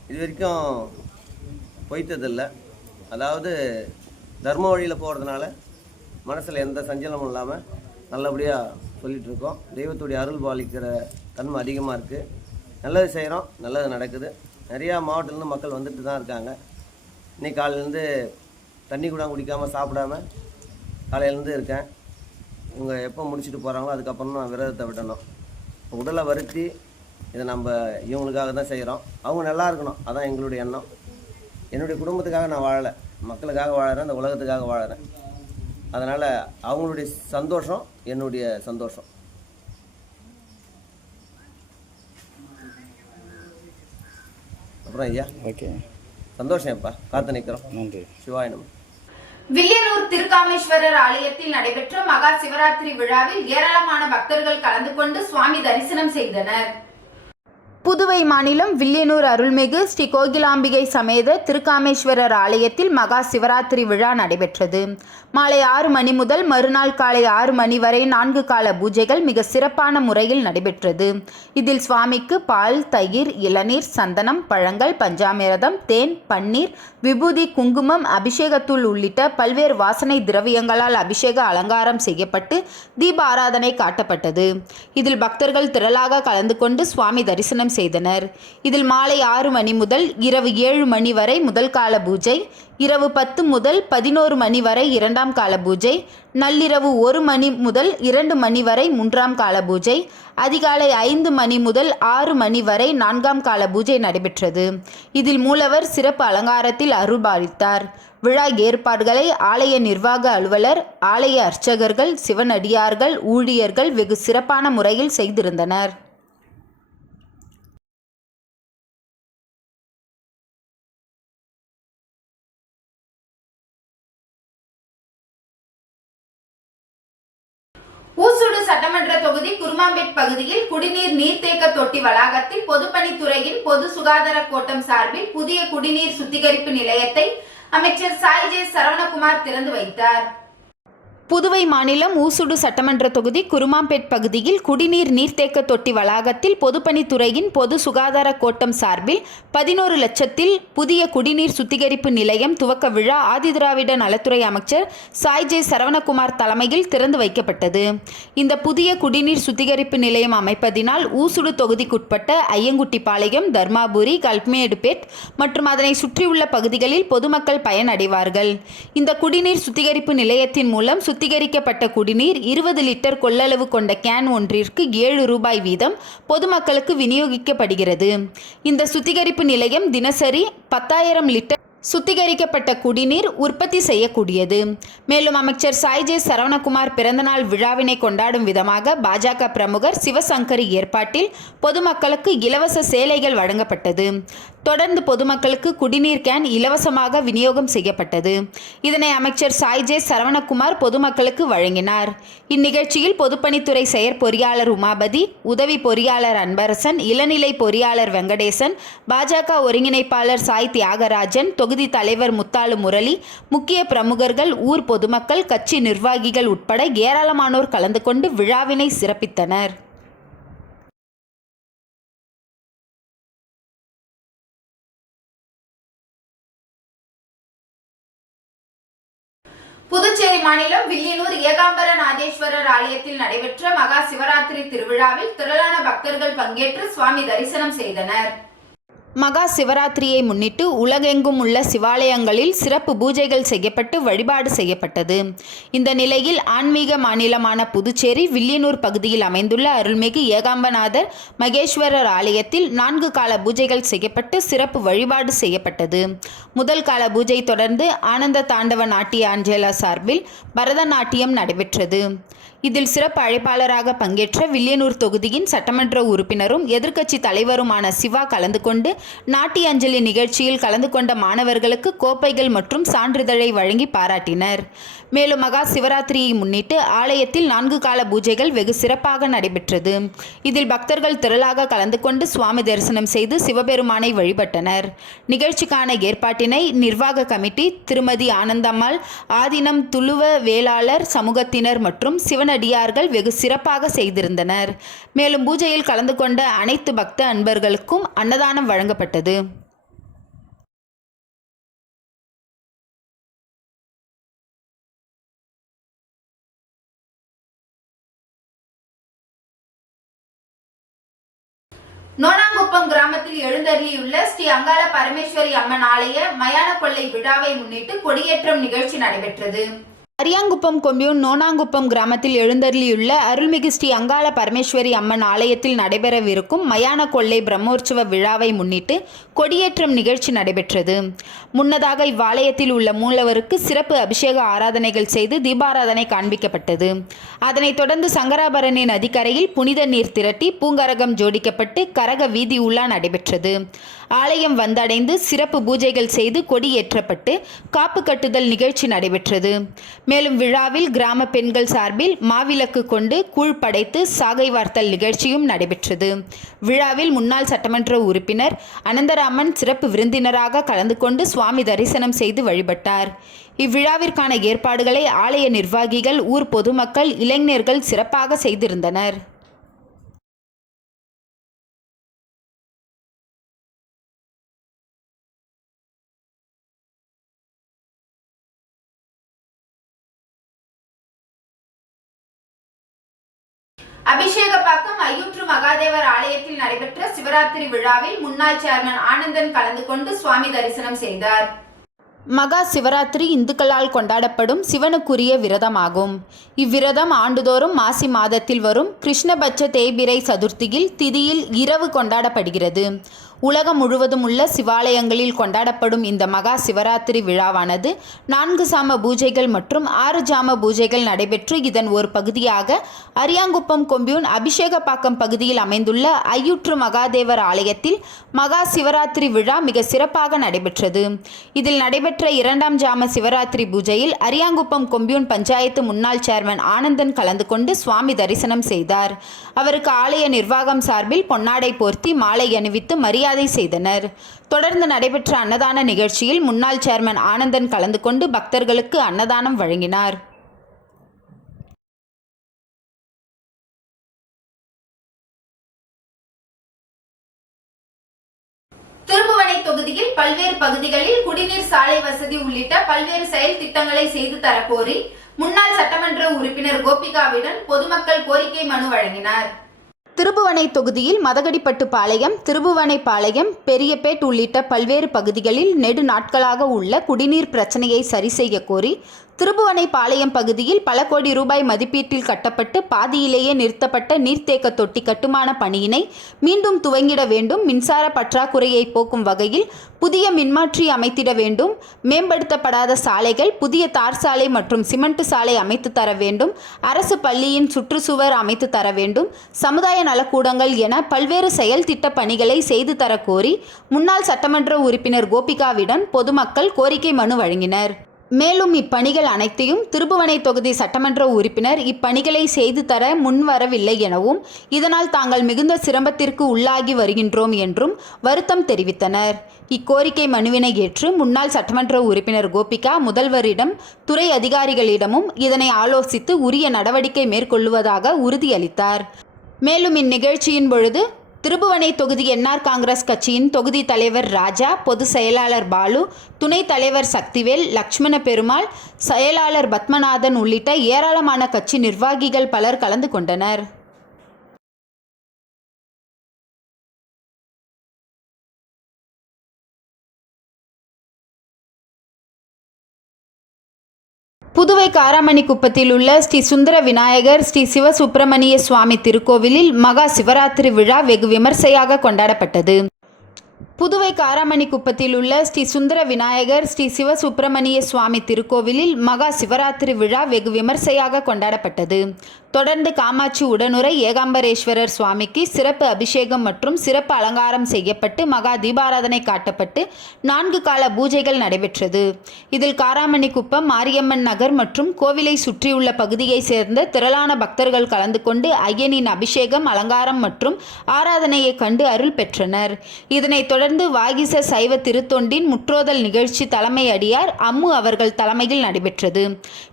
இது வரைக்கும் பொய்த்ததில்லை. அதாவது தர்ம வழியில் போகிறதுனால மனசில் எந்த சஞ்சலமும் இல்லாமல் நல்லபடியாக சொல்லிகிட்ருக்கோம். தெய்வத்துடைய அருள் பாலிக்கிற தன்மை அதிகமாக இருக்குது. நல்லது செய்கிறோம், நல்லது நடக்குது. நிறையா மாவட்டத்துலேருந்து மக்கள் வந்துட்டு தான் இருக்காங்க. இன்னைக்கு காலையிலேருந்து தண்ணி கூட குடிக்காமல் சாப்பிடாம காலையிலேருந்து இருக்கேன். இவங்க எப்போ முடிச்சுட்டு போகிறாங்களோ அதுக்கப்புறம் நான் விரதத்தை விடணும். உடலை வருத்தி இதை நம்ம இவங்களுக்காக தான் செய்கிறோம். அவங்க நல்லா இருக்கணும், அதான் எங்களுடைய எண்ணம். என்னுடைய குடும்பத்துக்காக நான் வாழலை, மக்களுக்காக வாழறேன், இந்த உலகத்துக்காக வாழறேன். அதனால் அவங்களுடைய சந்தோஷம் என்னுடைய சந்தோஷம். அப்புறம் ஐயா ஓகே, சந்தோஷம் எப்பா, காத்து நிற்கிறோம். நன்றி. சிவாய நம. வில்லியனூர் திருக்காமேஸ்வரர் ஆலயத்தில் நடைபெற்ற மகா சிவராத்திரி விழாவில் ஏராளமான பக்தர்கள் கலந்து கொண்டு சுவாமி தரிசனம் செய்தனர். புதுவை மாநிலம் வில்லியனூர் அருள்மிகு ஸ்ரீ கோகிலாம்பிகை சமேத திருக்காமேஸ்வரர் ஆலயத்தில் மகா சிவராத்திரி விழா நடைபெற்றது. மாலை 6 மணி முதல் மறுநாள் காலை 6 மணி வரை 4 கால பூஜைகள் மிக சிறப்பான முறையில் நடைபெற்றது. இதில் சுவாமிக்கு பால், தயிர், இளநீர், சந்தனம், பழங்கள், பஞ்சாமிரதம், தேன், பன்னீர், விபூதி, குங்குமம், அபிஷேகத்தூள் உள்ளிட்ட பல்வேறு வாசனை திரவியங்களால் அபிஷேக அலங்காரம் செய்யப்பட்டு தீப ஆராதனை காட்டப்பட்டது. இதில் பக்தர்கள் திரளாக கலந்து கொண்டு சுவாமி தரிசனம் செய்தனர். இதில் மாலை 6 மணி முதல் இரவு 7 மணி வரை முதல் கால பூஜை, இரவு 10 முதல் 11 மணி வரை 2ஆம் கால பூஜை, நள்ளிரவு 1 மணி முதல் 2 மணி வரை 3ஆம் கால பூஜை, அதிகாலை 5 மணி முதல் 6 மணி வரை 4ஆம் கால பூஜை நடைபெற்றது. இதில் மூலவர் சிறப்பு அலங்காரத்தில் அருள்பாலித்தார். விழா ஏற்பாடுகளை ஆலய நிர்வாக அலுவலர், ஆலய அர்ச்சகர்கள், சிவனடியார்கள், ஊழியர்கள் வெகு சிறப்பான முறையில் செய்திருந்தனர். ஊசுடு சட்டமன்ற தொகுதி குருமாம்பேட் பகுதியில் குடிநீர் நீர்த்தேக்க தொட்டி வளாகத்தில் பொதுப்பணித்துறையின் பொது சுகாதார கோட்டம் சார்பில் புதிய குடிநீர் சுத்திகரிப்பு நிலையத்தை அமைச்சர் சாய் ஜே சரவணகுமார் திறந்து வைத்தார். புதுவை மாநிலம் ஊசுடு சட்டமன்ற தொகுதி குருமாம்பேட் பகுதியில் குடிநீர் நீர்த்தேக்க தொட்டி வளாகத்தில் பொதுப்பணித்துறையின் பொது சுகாதார கோட்டம் சார்பில் 11 லட்சத்தில் புதிய குடிநீர் சுத்திகரிப்பு நிலையம் துவக்க விழா ஆதிதிராவிட நலத்துறை அமைச்சர் சாய் ஜே சரவணகுமார் தலைமையில் திறந்து வைக்கப்பட்டது. இந்த புதிய குடிநீர் சுத்திகரிப்பு நிலையம் அமைப்பதினால் ஊசுடு தொகுதிக்குட்பட்ட ஐயங்குட்டிப்பாளையம், தர்மாபுரி, கல்மேடுபேட் மற்றும் அதனை சுற்றியுள்ள பகுதிகளில் பொதுமக்கள் பயனடைவார்கள். இந்த குடிநீர் சுத்திகரிப்பு நிலையத்தின் மூலம் சுத்திகரிக்கப்பட்ட குடிநீர் 20 லிட்டர் கொள்ளளவு கொண்ட கேன் ஒன்றிற்கு 7 ரூபாய் வீதம் பொதுமக்களுக்கு விநியோகிக்கப்படுகிறது. இந்த சுத்திகரிப்பு நிலையம் தினசரி 10,000 லிட்டர் சுத்திகரிக்கப்பட்ட குடிநீர் உற்பத்தி செய்யக்கூடியது. மேலும் அமைச்சர் சாய் ஜே சரவணகுமார் பிறந்தநாள் விழாவினை கொண்டாடும் விதமாக பாஜக பிரமுகர் சிவசங்கரி ஏற்பாட்டில் பொதுமக்களுக்கு இலவச சேலைகள் வழங்கப்பட்டது. தொடர்ந்து பொதுமக்களுக்கு குடிநீர் கேன் இலவசமாக விநியோகம் செய்யப்பட்டது. இதனை அமைச்சர் சாய் ஜே சரவணகுமார் பொதுமக்களுக்கு வழங்கினார். இந்நிகழ்ச்சியில் பொதுப்பணித்துறை செயற்பொறியாளர் உமாபதி, உதவி பொறியாளர் அன்பரசன், இளநிலை பொறியாளர் வெங்கடேசன், பாஜக ஒருங்கிணைப்பாளர் சாய் தியாகராஜன், தொகுதி தலைவர் முத்தாலு முரளி, முக்கிய பிரமுகர்கள், ஊர் பொதுமக்கள், கட்சி நிர்வாகிகள் உட்பட ஏராளமானோர் கலந்து கொண்டு விழாவினை சிறப்பித்தனர். புதுச்சேரி மாநிலம் வில்லியனூர் ஏகாம்பர நாதேஸ்வரர் ஆலயத்தில் நடைபெற்ற மகா சிவராத்திரி திருவிழாவில் திரளான பக்தர்கள் பங்கேற்று சுவாமி தரிசனம் செய்தனர். மகா சிவராத்திரியை முன்னிட்டு உலகெங்கும் உள்ள சிவாலயங்களில் சிறப்பு பூஜைகள் செய்யப்பட்டு வழிபாடு செய்யப்பட்டது. இந்த நிலையில் ஆன்மீக மாநிலமான புதுச்சேரி வில்லியனூர் பகுதியில் அமைந்துள்ள அருள்மிகு ஏகாம்பநாதர் மகேஸ்வரர் ஆலயத்தில் 4 கால பூஜைகள் செய்யப்பட்டு சிறப்பு வழிபாடு செய்யப்பட்டது. முதல் கால பூஜை தொடர்ந்து ஆனந்த தாண்டவ நாட்டிய ஆஞ்சேலா சார்பில் பரதநாட்டியம் நடைபெற்றது. இதில் சிறப்பு அழைப்பாளராக பங்கேற்ற வில்லியனூர் தொகுதியின் சட்டமன்ற உறுப்பினரும் எதிர்க்கட்சி தலைவருமான சிவா கலந்து கொண்டு நாட்டிய அஞ்சலி நிகழ்ச்சியில் கலந்து கொண்ட மாணவர்களுக்கு கோப்பைகள் மற்றும் சான்றிதழை வழங்கி பாராட்டினர். மேலும் மகா சிவராத்திரியை முன்னிட்டு ஆலயத்தில் 4 கால பூஜைகள் வெகு சிறப்பாக நடைபெற்றது. இதில் பக்தர்கள் திரளாக கலந்து கொண்டு சுவாமி தரிசனம் செய்து சிவபெருமானை வழிபட்டனர். நிகழ்ச்சிக்கான ஏற்பாட்டினை நிர்வாக கமிட்டி, திருமதி ஆனந்தம்மாள், ஆதீனம் துளுவ வேளாளர் சமூகத்தினர் மற்றும் சிவனடியார்கள் வெகு சிறப்பாக செய்திருந்தனர். மேலும் பூஜையில் கலந்து கொண்ட அனைத்து பக்த அன்பர்களுக்கும் அன்னதானம் வழங்கப்பட்டது. நோனாங்குப்பம் கிராமத்தில் எழுந்தருளியுள்ள ஸ்ரீ அங்காள பரமேஸ்வரி அம்மன் ஆலய மயான கொள்ளை விழாவை முன்னிட்டு கொடியேற்றம் நிகழ்ச்சி நடைபெற்றது. அரியாங்குப்பம் கொம்யூன் நோனாங்குப்பம் கிராமத்தில் எழுந்தருளியுள்ள அருள்மிகு ஸ்ரீ அங்காள பரமேஸ்வரி அம்மன் ஆலயத்தில் நடைபெறவிருக்கும் மயான கொள்ளை பிரம்மோற்சவ விழாவை முன்னிட்டு கொடியேற்றம் நிகழ்ச்சி நடைபெற்றது. முன்னதாக இவ்வாலயத்தில் உள்ள மூலவருக்கு சிறப்பு அபிஷேக ஆராதனைகள் செய்து தீபாராதனை காண்பிக்கப்பட்டது. அதனைத் தொடர்ந்து சங்கராபரணி நதிக்கரையில் புனித நீர் திரட்டி பூங்கரகம் ஜோடிக்கப்பட்டு கரக வீதி உலா நடைபெற்றது. ஆலயம் வந்தடைந்து சிறப்பு பூஜைகள் செய்து கொடியேற்றப்பட்டு காப்பு கட்டுதல் நிகழ்ச்சி நடைபெற்றது. மேலும் விழாவில் கிராம பெண்கள் சார்பில் மாவிளக்கு கொண்டு கூழ் படைத்து சாகை வார்த்தல் நிகழ்ச்சியும் நடைபெற்றது. விழாவில் முன்னாள் சட்டமன்ற உறுப்பினர் அனந்தராமன் சிறப்பு விருந்தினராக கலந்து கொண்டு சுவாமி தரிசனம் செய்து வழிபட்டார். இவ்விழாவிற்கான ஏற்பாடுகளை ஆலய நிர்வாகிகள், ஊர் பொதுமக்கள், இளைஞர்கள் சிறப்பாக செய்திருந்தனர். அபிஷேகப்பாக்கம் ஐயூற்று மகாதேவர் ஆலயத்தில் நடைபெற்ற சிவராத்திரி விழாவில் முன்னாள் சேர்மன் ஆனந்தன் கலந்து கொண்டு சுவாமி தரிசனம் செய்தார். மகா சிவராத்திரி இந்துக்களால் கொண்டாடப்படும் சிவனுக்குரிய விரதமாகும். இவ்விரதம் ஆண்டுதோறும் மாசி மாதத்தில் வரும் கிருஷ்ணபட்ச தேய்பிரை சதுர்த்தியில் திதியில் இரவு கொண்டாடப்படுகிறது. உலகம் முழுவதும் உள்ள சிவாலயங்களில் கொண்டாடப்படும் இந்த மகா சிவராத்திரி விழாவானது 4 சாம பூஜைகள் மற்றும் 6 ஜாம பூஜைகள் நடைபெற்று இதன் ஒரு பகுதியாக அரியாங்குப்பம் கொம்யூன் அபிஷேகப்பாக்கம் பகுதியில் அமைந்துள்ள ஐயூற்று மகாதேவர் ஆலயத்தில் மகா சிவராத்திரி விழா மிக சிறப்பாக நடைபெற்றது. இதில் நடைபெற்ற 2ஆம் ஜாம சிவராத்திரி பூஜையில் அரியாங்குப்பம் கொம்யூன் பஞ்சாயத்து முன்னாள் சேர்மன் ஆனந்தன் கலந்து கொண்டு சுவாமி தரிசனம் செய்தார். அவருக்கு ஆலய நிர்வாகம் சார்பில் பொன்னாடை போர்த்தி மாலை அணிவித்து மரியாதை செய்தனர். தொடர்ந்து நடைபெற்ற அன்னதான நிகழ்ச்சியில் முன்னாள் சேர்மன் ஆனந்தன் கலந்து கொண்டு பக்தர்களுக்கு அன்னதானம் வழங்கினார். திருப்புவனை தொகுதியில் பல்வேறு பகுதிகளில் குடிநீர், சாலை வசதி உள்ளிட்ட பல்வேறு செயல் திட்டங்களை செய்து தரக்கோரி முன்னாள் சட்டமன்ற உறுப்பினர் கோபிகாவிடம் பொதுமக்கள் கோரிக்கை மனு வழங்கினார். திருப்புவனை தொகுதியில் மதகடிப்பட்டு பாளையம், திருப்புவனை பாளையம், பெரியபேட் உள்ளிட்ட பல்வேறு பகுதிகளில் நெடு நாட்களாக உள்ள குடிநீர் பிரச்சனையை சரி செய்ய கோரி திருப்புவனை பாளையம் பகுதியில் பல கோடி ரூபாய் மதிப்பீட்டில் கட்டப்பட்டு பாதியிலேயே நிறுத்தப்பட்ட நீர்த்தேக்க தொட்டி கட்டுமான பணியினை மீண்டும் துவங்கிட வேண்டும். மின்சார பற்றாக்குறையை போக்கும் வகையில் புதிய மின்மாற்றி அமைத்திட வேண்டும். மேம்படுத்தப்படாத சாலைகள், புதிய தார் சாலை மற்றும் சிமெண்ட் சாலை அமைத்து தர வேண்டும். அரசு பள்ளியின் சுற்றுச்சுவர் அமைத்து தர வேண்டும். சமுதாய நலக்கூடங்கள் என பல்வேறு செயல் திட்ட பணிகளை செய்து தர கோரி முன்னாள் சட்டமன்ற உறுப்பினர் கோபிகாவிடம் பொதுமக்கள் கோரிக்கை மனு வழங்கினர். மேலும் இப்பணிகள் அனைத்தையும் திருப்புவனை தொகுதி சட்டமன்ற உறுப்பினர் இப்பணிகளை செய்து தர முன்வரவில்லை எனவும் இதனால் தாங்கள் மிகுந்த சிரமத்திற்கு உள்ளாகி வருகின்றோம் என்றும் வருத்தம் தெரிவித்தனர். இக்கோரிக்கை மனுவினை ஏற்று முன்னாள் சட்டமன்ற உறுப்பினர் கோபிகா முதல்வரிடம், துறை அதிகாரிகளிடமும் இதனை ஆலோசித்து உரிய நடவடிக்கை மேற்கொள்வதாக உறுதியளித்தார். மேலும் இந்நிகழ்ச்சியின் பொழுது திருப்புவனை தொகுதி என்ஆர் காங்கிரஸ் கட்சியின் தொகுதி தலைவர் ராஜா, பொதுச் செயலாளர் பாலு, துணைத் தலைவர் சக்திவேல், லட்சுமண பெருமாள், செயலாளர் பத்மநாதன் உள்ளிட்ட ஏராளமான கட்சி நிர்வாகிகள் பலர் கலந்து கொண்டனர். புதுவை காராமணிக்குப்பத்தில் உள்ள ஸ்ரீ சுந்தர விநாயகர் ஸ்ரீ சிவசுப்பிரமணிய சுவாமி திருக்கோவிலில் மகா சிவராத்திரி விழா வெகு விமர்சையாக கொண்டாடப்பட்டது. புதுவை காராமணிக்குப்பத்தில் உள்ள ஸ்ரீ சுந்தர விநாயகர் ஸ்ரீ சிவசுப்பிரமணிய சுவாமி திருக்கோவிலில் மகா சிவராத்திரி விழா வெகு விமர்சையாக கொண்டாடப்பட்டது. தொடர்ந்து காமாட்சி உடனுரை ஏகாம்பரேஸ்வரர் சுவாமிக்கு சிறப்பு அபிஷேகம் மற்றும் சிறப்பு அலங்காரம் செய்யப்பட்டு மகா தீபாராதனை காட்டப்பட்டு 4 கால பூஜைகள் நடைபெற்றது. இதில் காராமணிக்குப்பம், மாரியம்மன் நகர் மற்றும் கோவிலை சுற்றியுள்ள பகுதியை சேர்ந்த திரளான பக்தர்கள் கலந்து கொண்டு ஐயனின் அபிஷேகம், அலங்காரம் மற்றும் ஆராதனையை கண்டு அருள் பெற்றனர். இதனைத் தொடர்ந்து வாகிச சைவ திருத்தொண்டின் முற்றோதல் நிகழ்ச்சி தலைமை அடியார் அம்மு அவர்கள் தலைமையில் நடைபெற்றது.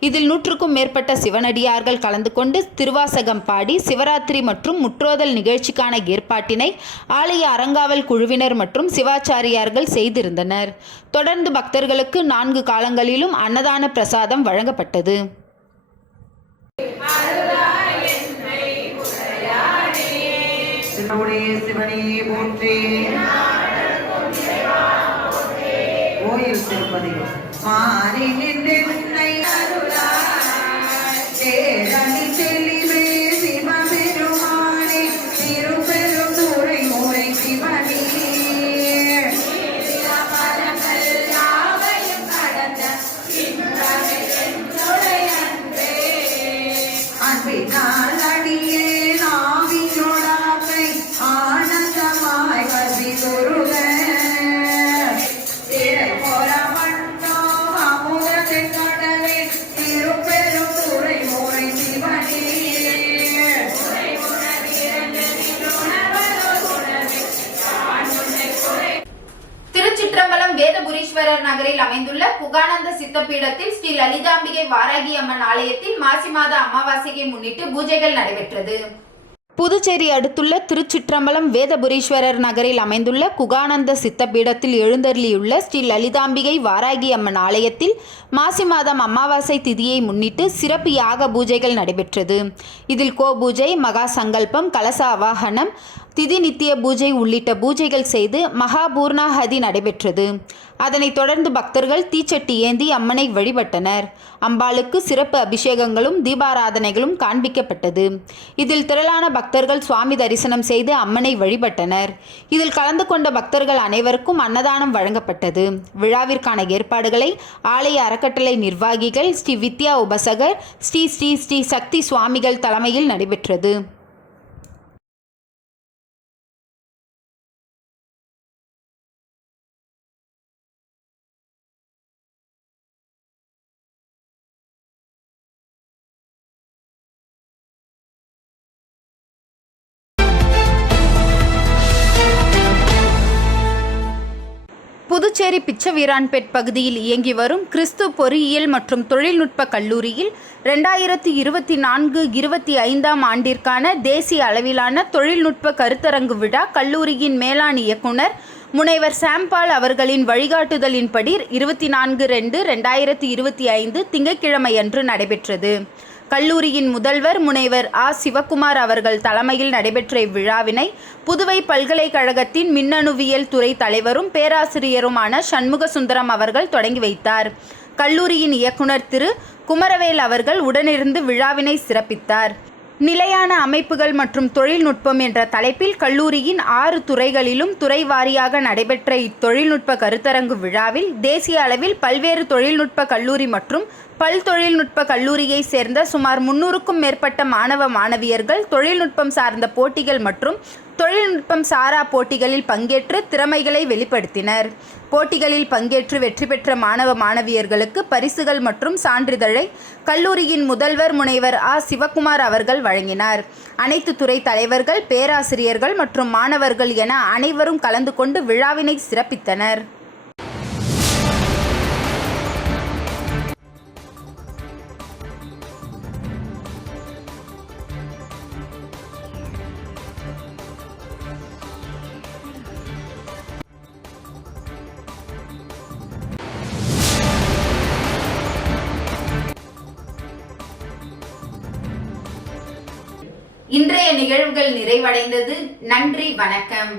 இதில் 100க்கும் மேற்பட்ட சிவனடியார்கள் கலந்து கொண்டு திருவாசகம் பாடி சிவராத்திரி மற்றும் முற்றோதல் நிகழ்ச்சிக்கான ஏற்பாட்டினை ஆலய அறங்காவல் குழுவினர் மற்றும் சிவாச்சாரியார்கள் செய்திருந்தனர். தொடர்ந்து பக்தர்களுக்கு 4 காலங்களிலும் அன்னதான பிரசாதம் வழங்கப்பட்டது. கோயில் திருப்பதி மாறி நின்று நகரில் அமைந்துள்ள குகானந்த சித்தபீடத்தில் ஸ்ரீ லலிதாம்பிகை வாராகி அம்மன் ஆலயத்தில் மாசி மாத அமாவாசையை முன்னிட்டு பூஜைகள் நடைபெற்றது. புதுச்சேரி அடுத்துள்ள திருச்சிற்றம்பலம் வேதபுரீஸ்வரர் நகரில் அமைந்துள்ள குகானந்த சித்தபீடத்தில் எழுந்தருளியுள்ள ஸ்ரீ லலிதாம்பிகை வாராகி அம்மன் ஆலயத்தில் மாசி மாதம் அமாவாசை திதியை முன்னிட்டு சிறப்பு யாக பூஜைகள் நடைபெற்றது. இதில் கோபூஜை, மகா சங்கல்பம், கலச அவாகனம், திதி நித்திய பூஜை உள்ளிட்ட பூஜைகள் செய்து மகா பூர்ணாஹதி நடைபெற்றது. அதனைத் தொடர்ந்து பக்தர்கள் தீச்சட்டி ஏந்தி அம்மனை வழிபட்டனர். அம்பாளுக்கு சிறப்பு அபிஷேகங்களும் தீபாராதனைகளும் காண்பிக்கப்பட்டது. இதில் திரளான பக்தர்கள் சுவாமி தரிசனம் செய்து அம்மனை வழிபட்டனர். இதில் கலந்து கொண்ட பக்தர்கள் அனைவருக்கும் அன்னதானம் வழங்கப்பட்டது. விழாவிற்கான ஏற்பாடுகளை ஆலய அறக்கட்டளை நிர்வாகிகள் ஸ்ரீ வித்யா உபசகர் ஸ்ரீ ஸ்ரீ ஸ்ரீ சக்தி சுவாமிகள் தலைமையில் நடைபெற்றது. புதுச்சேரி பிச்சவீரான்பேட் பகுதியில் இயங்கி வரும் கிறிஸ்து பொறியியல் மற்றும் தொழில்நுட்ப கல்லூரியில் 2024-25 ஆண்டிற்கான தேசிய அளவிலான தொழில்நுட்ப கருத்தரங்கு விழா கல்லூரியின் மேலாண் இயக்குனர் முனைவர் சாம்பால் அவர்களின் வழிகாட்டுதலின்படி 24/2/2025 திங்கட்கிழமையன்று நடைபெற்றது. கல்லூரியின் முதல்வர் முனைவர் ஆ. சிவக்குமார் அவர்கள் தலைமையில் நடைபெற்ற இவ்விழாவினை புதுவை பல்கலைக்கழகத்தின் மின்னணுவியல் துறை தலைவரும் பேராசிரியருமான சண்முகசுந்தரம் அவர்கள் தொடங்கி வைத்தார். கல்லூரியின் இயக்குனர் திரு குமரவேல் அவர்கள் உடனிருந்து விழாவினை சிறப்பித்தார். நிலையான அமைப்புகள் மற்றும் தொழில்நுட்பம் என்ற தலைப்பில் கல்லூரியின் 6 துறைகளிலும் துறை வாரியாக நடைபெற்ற இத்தொழில்நுட்ப கருத்தரங்கு விழாவில் தேசிய அளவில் பல்வேறு தொழில்நுட்ப கல்லூரி மற்றும் பல் தொழில்நுட்ப கல்லூரியை சேர்ந்த சுமார் 300க்கும் மேற்பட்ட மாணவ மாணவியர்கள் தொழில்நுட்பம் சார்ந்த போட்டிகள் மற்றும் தொழில்நுட்பம் சாரா போட்டிகளில் பங்கேற்று திறமைகளை வெளிப்படுத்தினர். போட்டிகளில் பங்கேற்று வெற்றி பெற்ற மாணவ மாணவியர்களுக்கு பரிசுகள் மற்றும் சான்றிதழை கல்லூரியின் முதல்வர் முனைவர் ஆ. சிவக்குமார் அவர்கள் வழங்கினார். அனைத்து துறை தலைவர்கள், பேராசிரியர்கள் மற்றும் மாணவர்கள் என அனைவரும் கலந்து கொண்டு விழாவினை சிறப்பித்தனர். இன்றைய நிகழ்வுகள் நிறைவடைந்தது. நன்றி, வணக்கம்.